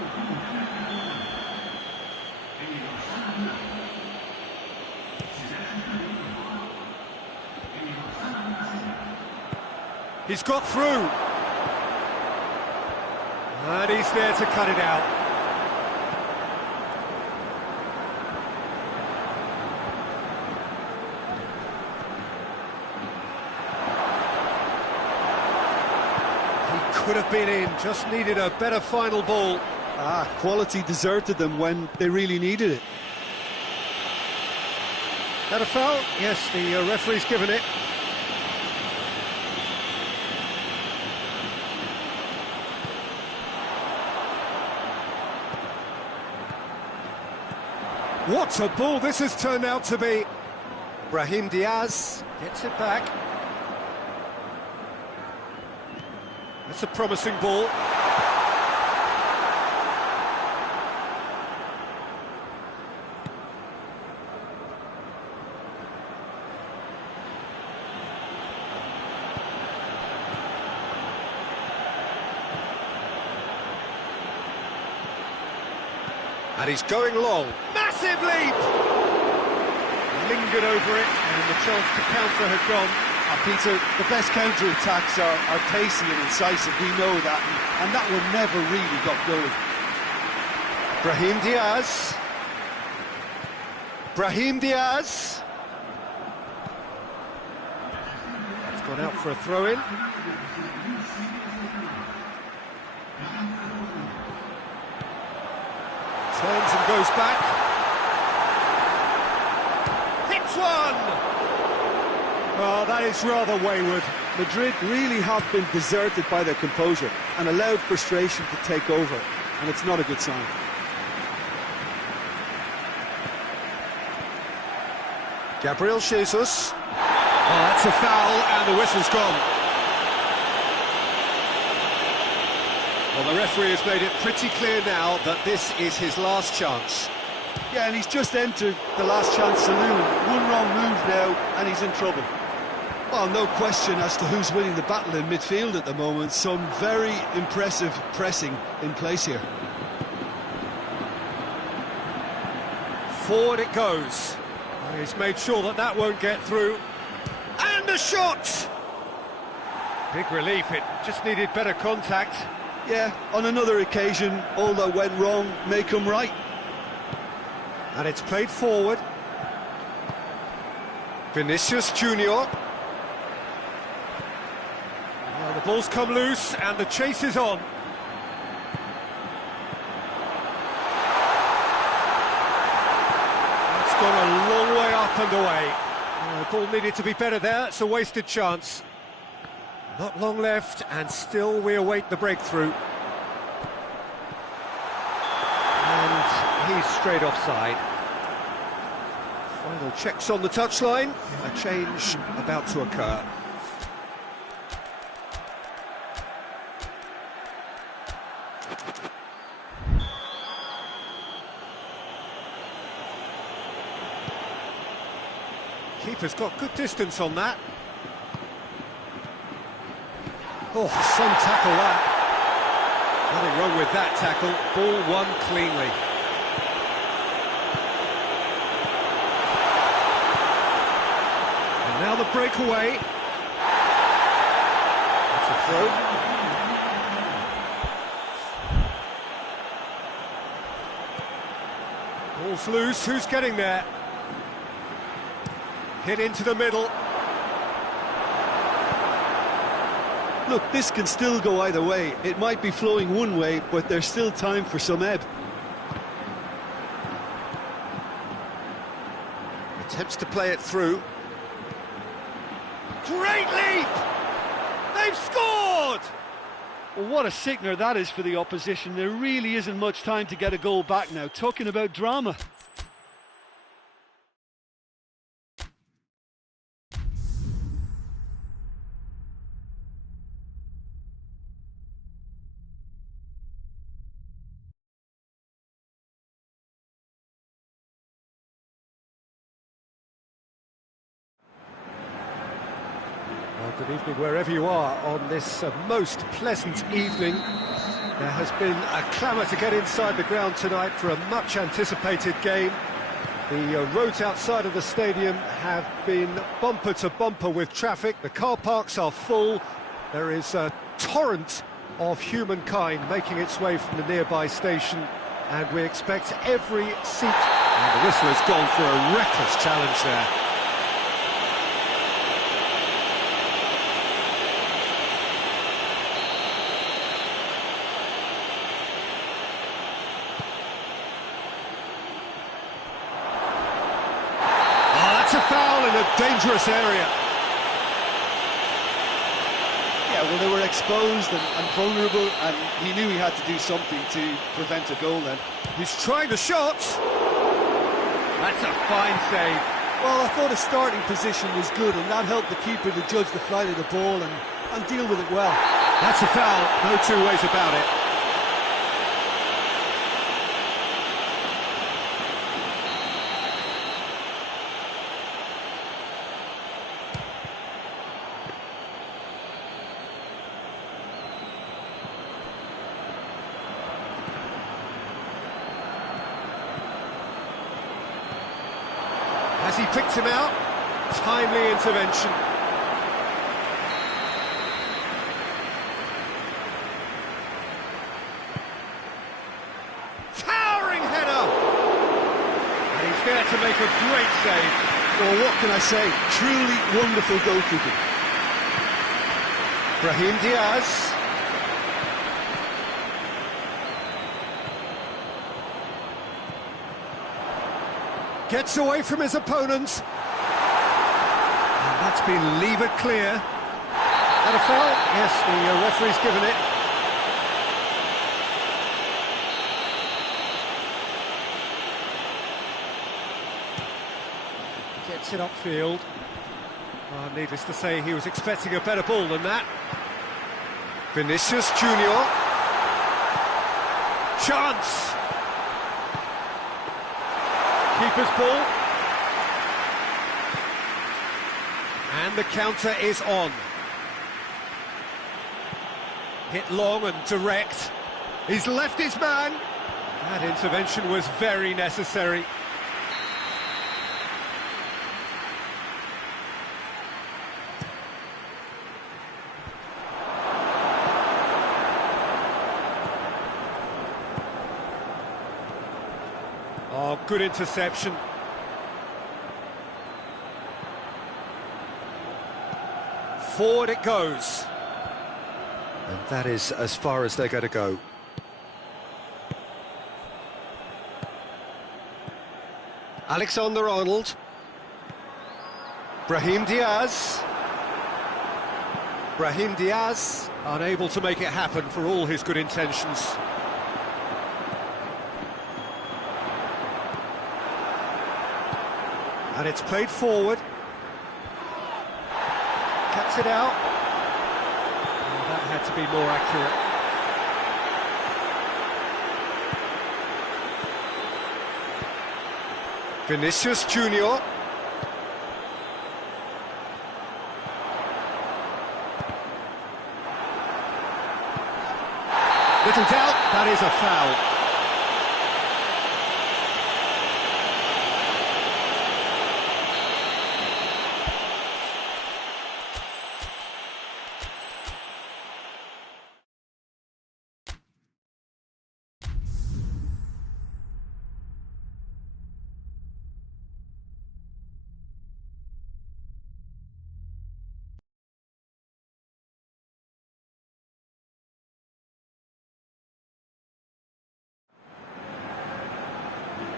He's got through. And he's there to cut it out. Could have been in, just needed a better final ball. Quality deserted them when they really needed it. That a foul? Yes, the referee's given it. What a ball this has turned out to be. Brahim Diaz gets it back. That's a promising ball. And he's going long. Massive leap! Lingered over it, and the chance to counter had gone. Peter, the best counter-attacks are pacey and incisive, we know that, and that one never really got going. Brahim Diaz. Brahim Diaz. It's gone out for a throw-in. Turns and goes back. Hits one! Oh, that is rather wayward. Madrid really have been deserted by their composure and allowed frustration to take over, and it's not a good sign. Gabriel Jesus. Oh, that's a foul, and the whistle's gone. Well, the referee has made it pretty clear now that this is his last chance. Yeah, and he's just entered the last chance saloon. One wrong move now, and he's in trouble. Well, no question as to who's winning the battle in midfield at the moment. Some very impressive pressing in place here. Forward it goes. He's made sure that that won't get through. And a shot! Big relief, it just needed better contact. Yeah, on another occasion, all that went wrong may come right. And it's played forward. Vinicius Junior. Well, the ball's come loose and the chase is on. It's gone a long way up and away. The ball needed to be better there, it's a wasted chance. Not long left, and still we await the breakthrough. And he's straight offside. Final checks on the touchline. A change about to occur. Keeper's got good distance on that. Oh, some tackle that. Nothing wrong with that tackle. Ball won cleanly. And now the breakaway. That's a throw. Ball's loose. Who's getting there? Hit into the middle. Look, this can still go either way. It might be flowing one way, but there's still time for some ebb. Attempts to play it through. Great leap! They've scored! Well, what a sickener that is for the opposition. There really isn't much time to get a goal back now. Talking about drama. Well, good evening wherever you are on this most pleasant evening. There has been a clamour to get inside the ground tonight for a much anticipated game. The roads outside of the stadium have been bumper to bumper with traffic. The car parks are full. There is a torrent of humankind making its way from the nearby station, and we expect every seat. And the whistle has gone for a reckless challenge there. It's a foul in a dangerous area. Yeah, well, they were exposed and vulnerable, and he knew he had to do something to prevent a goal then. He's trying the shot. That's a fine save. Well, I thought his starting position was good, and that helped the keeper to judge the flight of the ball and deal with it well. That's a foul, no two ways about it. Has he picked him out? Timely intervention. make a great save. Well, what can I say? Truly wonderful goalkeeping. Brahim Diaz. Gets away from his opponents. And that's been levered clear. And a foul? Yes, the referee's given it. Gets it upfield. Oh, needless to say, he was expecting a better ball than that. Vinicius Junior. Chance! Keeper's ball. And the counter is on. Hit long and direct. He's left his man. That intervention was very necessary. Oh, good interception. Forward it goes. And that is as far as they're going to go. Alexander-Arnold. Brahim Diaz. Brahim Diaz, unable to make it happen for all his good intentions. And it's played forward. Cuts it out. Oh, that had to be more accurate. Vinicius Junior. Little doubt, that is a foul.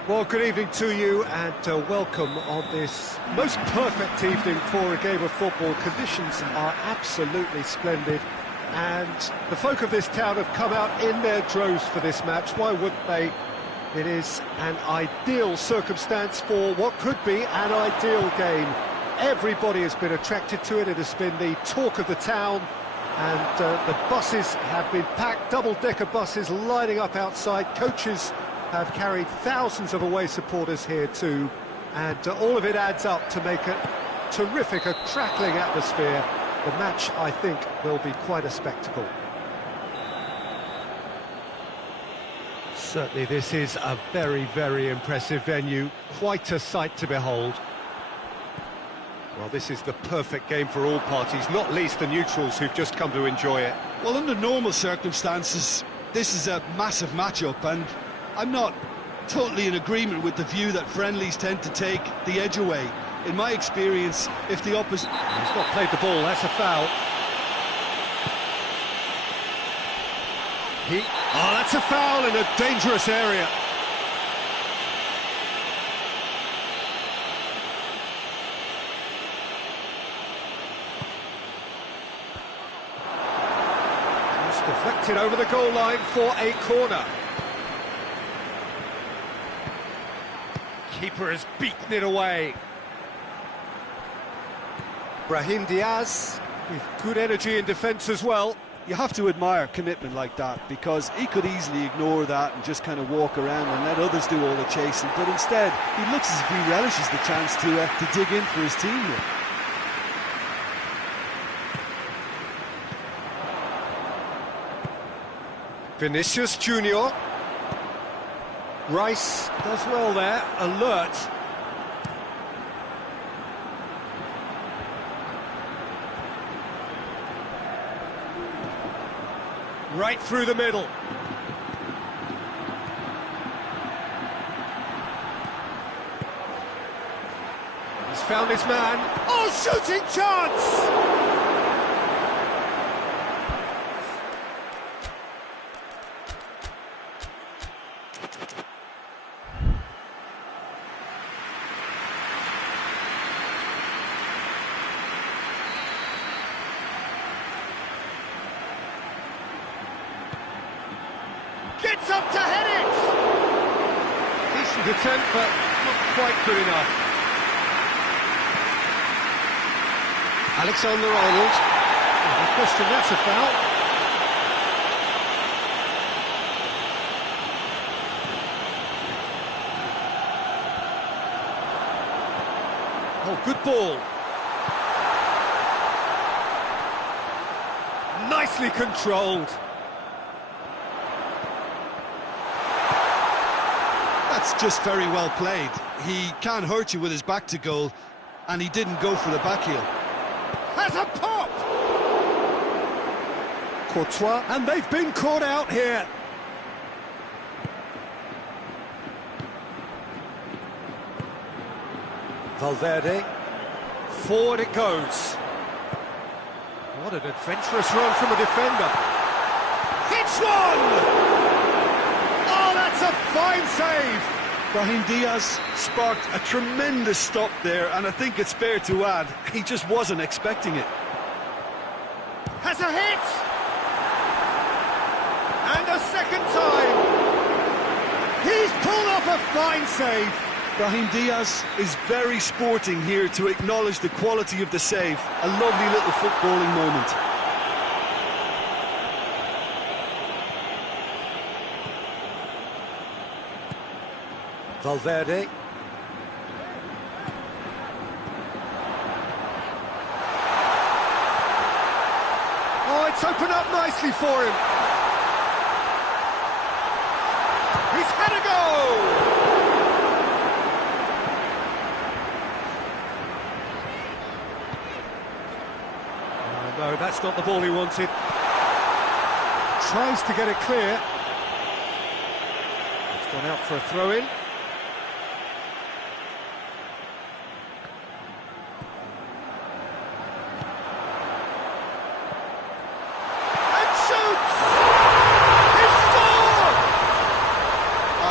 Well, good evening to you and welcome on this most perfect evening for a game of football. Conditions are absolutely splendid and the folk of this town have come out in their droves for this match. Why wouldn't they? It is an ideal circumstance for what could be an ideal game. Everybody has been attracted to it. It has been the talk of the town and the buses have been packed, double-decker buses lining up outside. Coaches have carried thousands of away supporters here too, and all of it adds up to make a terrific, a crackling atmosphere. The match, I think, will be quite a spectacle. Certainly this is a very, very impressive venue, quite a sight to behold. Well, this is the perfect game for all parties, not least the neutrals who've just come to enjoy it. Well, under normal circumstances, this is a massive matchup, and I'm not totally in agreement with the view that friendlies tend to take the edge away. In my experience, if the opposite... He's not played the ball, that's a foul. Oh, that's a foul in a dangerous area. Just deflected over the goal line for a corner. Keeper has beaten it away. Brahim Diaz with good energy in defence as well. You have to admire commitment like that, because he could easily ignore that and just kind of walk around and let others do all the chasing, but instead he looks as if he relishes the chance to dig in for his team here. Vinicius Junior. Rice does well there, alert. Right through the middle. found his man. Oh, shooting chance! Gets up to head it! Decent attempt, but not quite good enough. Alexander-Arnold. No question, that's a foul. Oh, good ball. Nicely controlled. That's just very well played. He can't hurt you with his back to goal, and he didn't go for the back heel. Has a pop! Courtois, and they've been caught out here. Valverde, forward it goes. What an adventurous run from a defender. Hits one! Oh, that's a fine save! Brahim Diaz sparked a tremendous stop there, and I think it's fair to add, he just wasn't expecting it. Has a hit! And a second time! He's pulled off a fine save! Brahim Diaz is very sporting here to acknowledge the quality of the save. A lovely little footballing moment. Valverde. Oh, it's opened up nicely for him. He's had a go! No, that's not the ball he wanted. Tries to get it clear. It's gone out for a throw-in.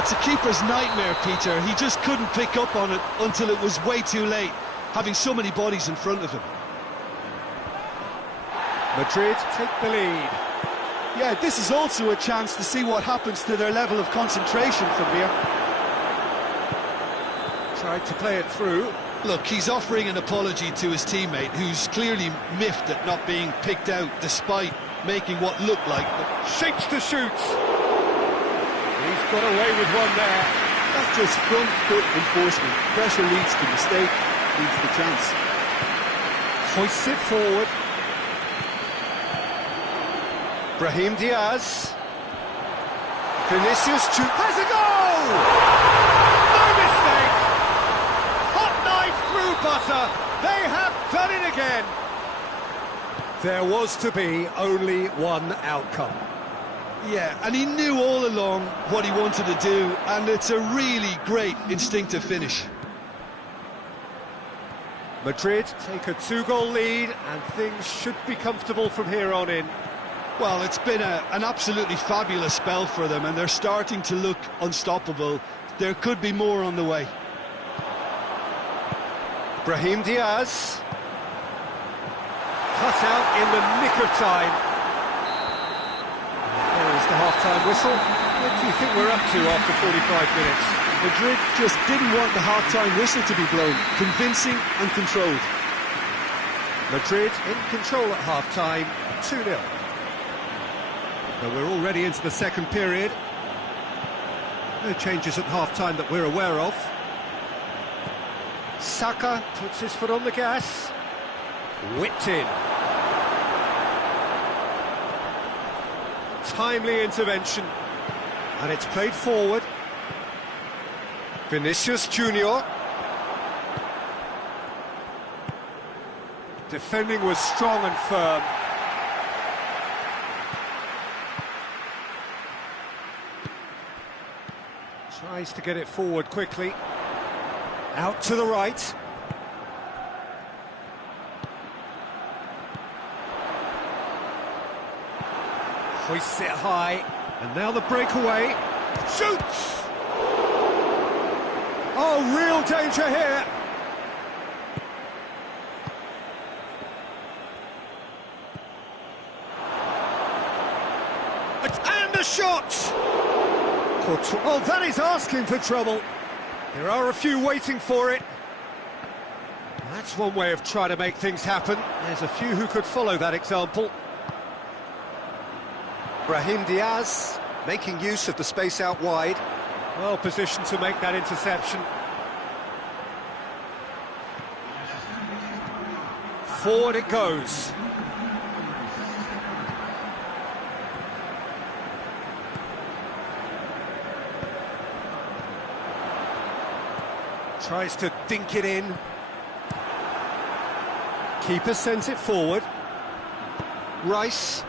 It's a keeper's nightmare, Peter. He just couldn't pick up on it until it was way too late, having so many bodies in front of him. Madrid take the lead. Yeah, this is also a chance to see what happens to their level of concentration from here. Tried to play it through. Look, he's offering an apology to his teammate, who's clearly miffed at not being picked out despite making what looked like... Shapes to shoot. He's got away with one there. That's just front foot enforcement. Pressure leads to mistake, leads to chance. Hoists it forward. Brahim Diaz. Vinicius has a goal! No mistake! Hot knife through butter. They have done it again. There was to be only one outcome. Yeah, and he knew all along what he wanted to do, and it's a really great instinctive finish. Madrid take a 2-goal lead, and things should be comfortable from here on in. Well, it's been an absolutely fabulous spell for them, and they're starting to look unstoppable. There could be more on the way. Brahim Diaz. Cut out in the nick of time. There is the half-time whistle. What do you think we're up to after 45 minutes? Madrid just didn't want the half-time whistle to be blown. Convincing and controlled. Madrid in control at half-time, 2-0. So we're already into the second period. No changes at half-time that we're aware of. Saka puts his foot on the gas. Whipped in. Timely intervention. And it's played forward. Vinicius Junior. Defending was strong and firm. Tries to get it forward quickly. Out to the right. Hoists it high, and now the breakaway. Shoots! Oh, real danger here. And a shot! Oh, that is asking for trouble. There are a few waiting for it. That's one way of trying to make things happen. There's a few who could follow that example. Brahim Diaz making use of the space out wide. Well positioned to make that interception. Forward it goes. Tries to dink it in. Keeper sends it forward. Rice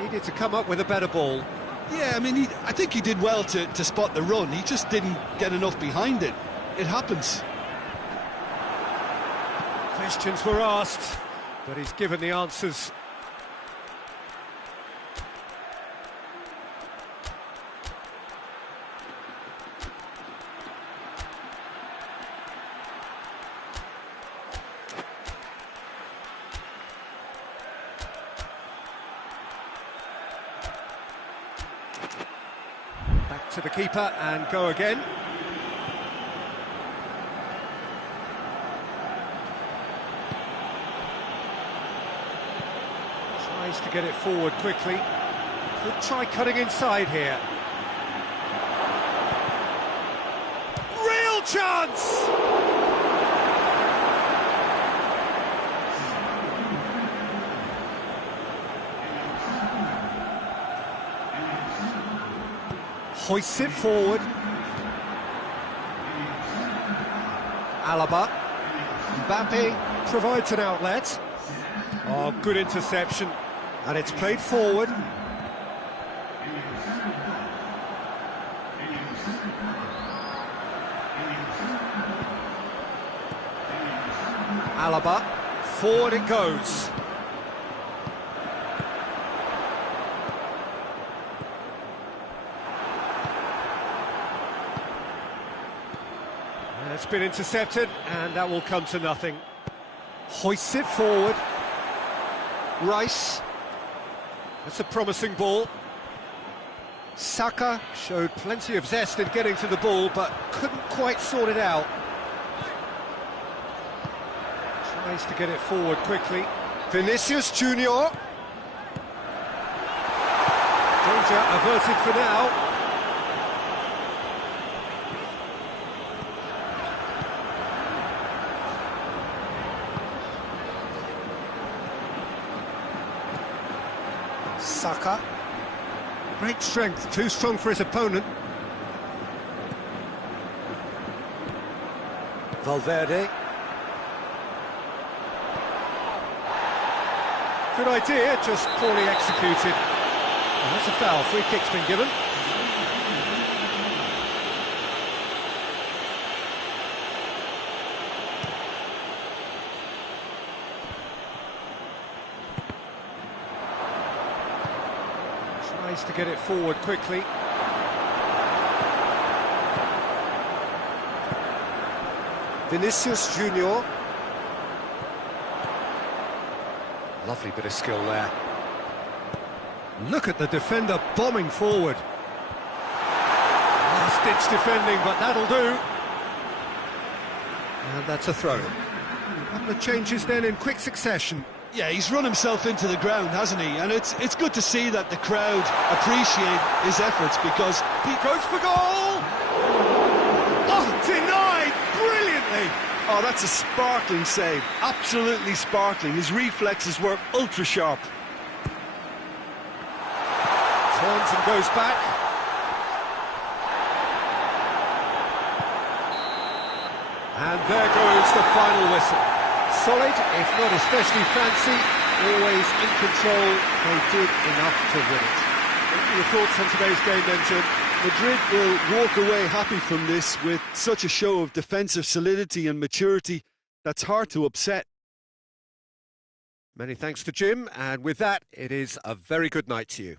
needed to come up with a better ball. Yeah, I mean, I think he did well to spot the run. He just didn't get enough behind it. It happens. Questions were asked, but he's given the answers. Back to the keeper and go again. Tries to get it forward quickly. Could try cutting inside here. Real chance! Hoists it forward. Alaba. Mbappe provides an outlet. Oh, good interception. And it's played forward. Alaba. Forward it goes. It's been intercepted, and that will come to nothing. Hoists it forward. Rice. That's a promising ball. Saka showed plenty of zest in getting to the ball, but couldn't quite sort it out. Tries to get it forward quickly. Vinicius Junior. Danger averted for now. Saka. Great strength, too strong for his opponent. Valverde. Good idea, just poorly executed. And that's a foul, free kick's been given. Tries to get it forward quickly. Vinicius Junior. Lovely bit of skill there. Look at the defender bombing forward. Last-ditch defending, but that'll do. And that's a throw. A couple of changes then in quick succession. Yeah, he's run himself into the ground, hasn't he? And it's good to see that the crowd appreciate his efforts, because he goes for goal! Oh, denied brilliantly! Oh, that's a sparkling save. Absolutely sparkling. His reflexes were ultra sharp. Turns and goes back. And there goes the final whistle. Solid, if not especially fancy, always in control. They did enough to win it. What are your thoughts on today's game then, Jim? Madrid will walk away happy from this with such a show of defensive solidity and maturity that's hard to upset. Many thanks to Jim, and with that, it is a very good night to you.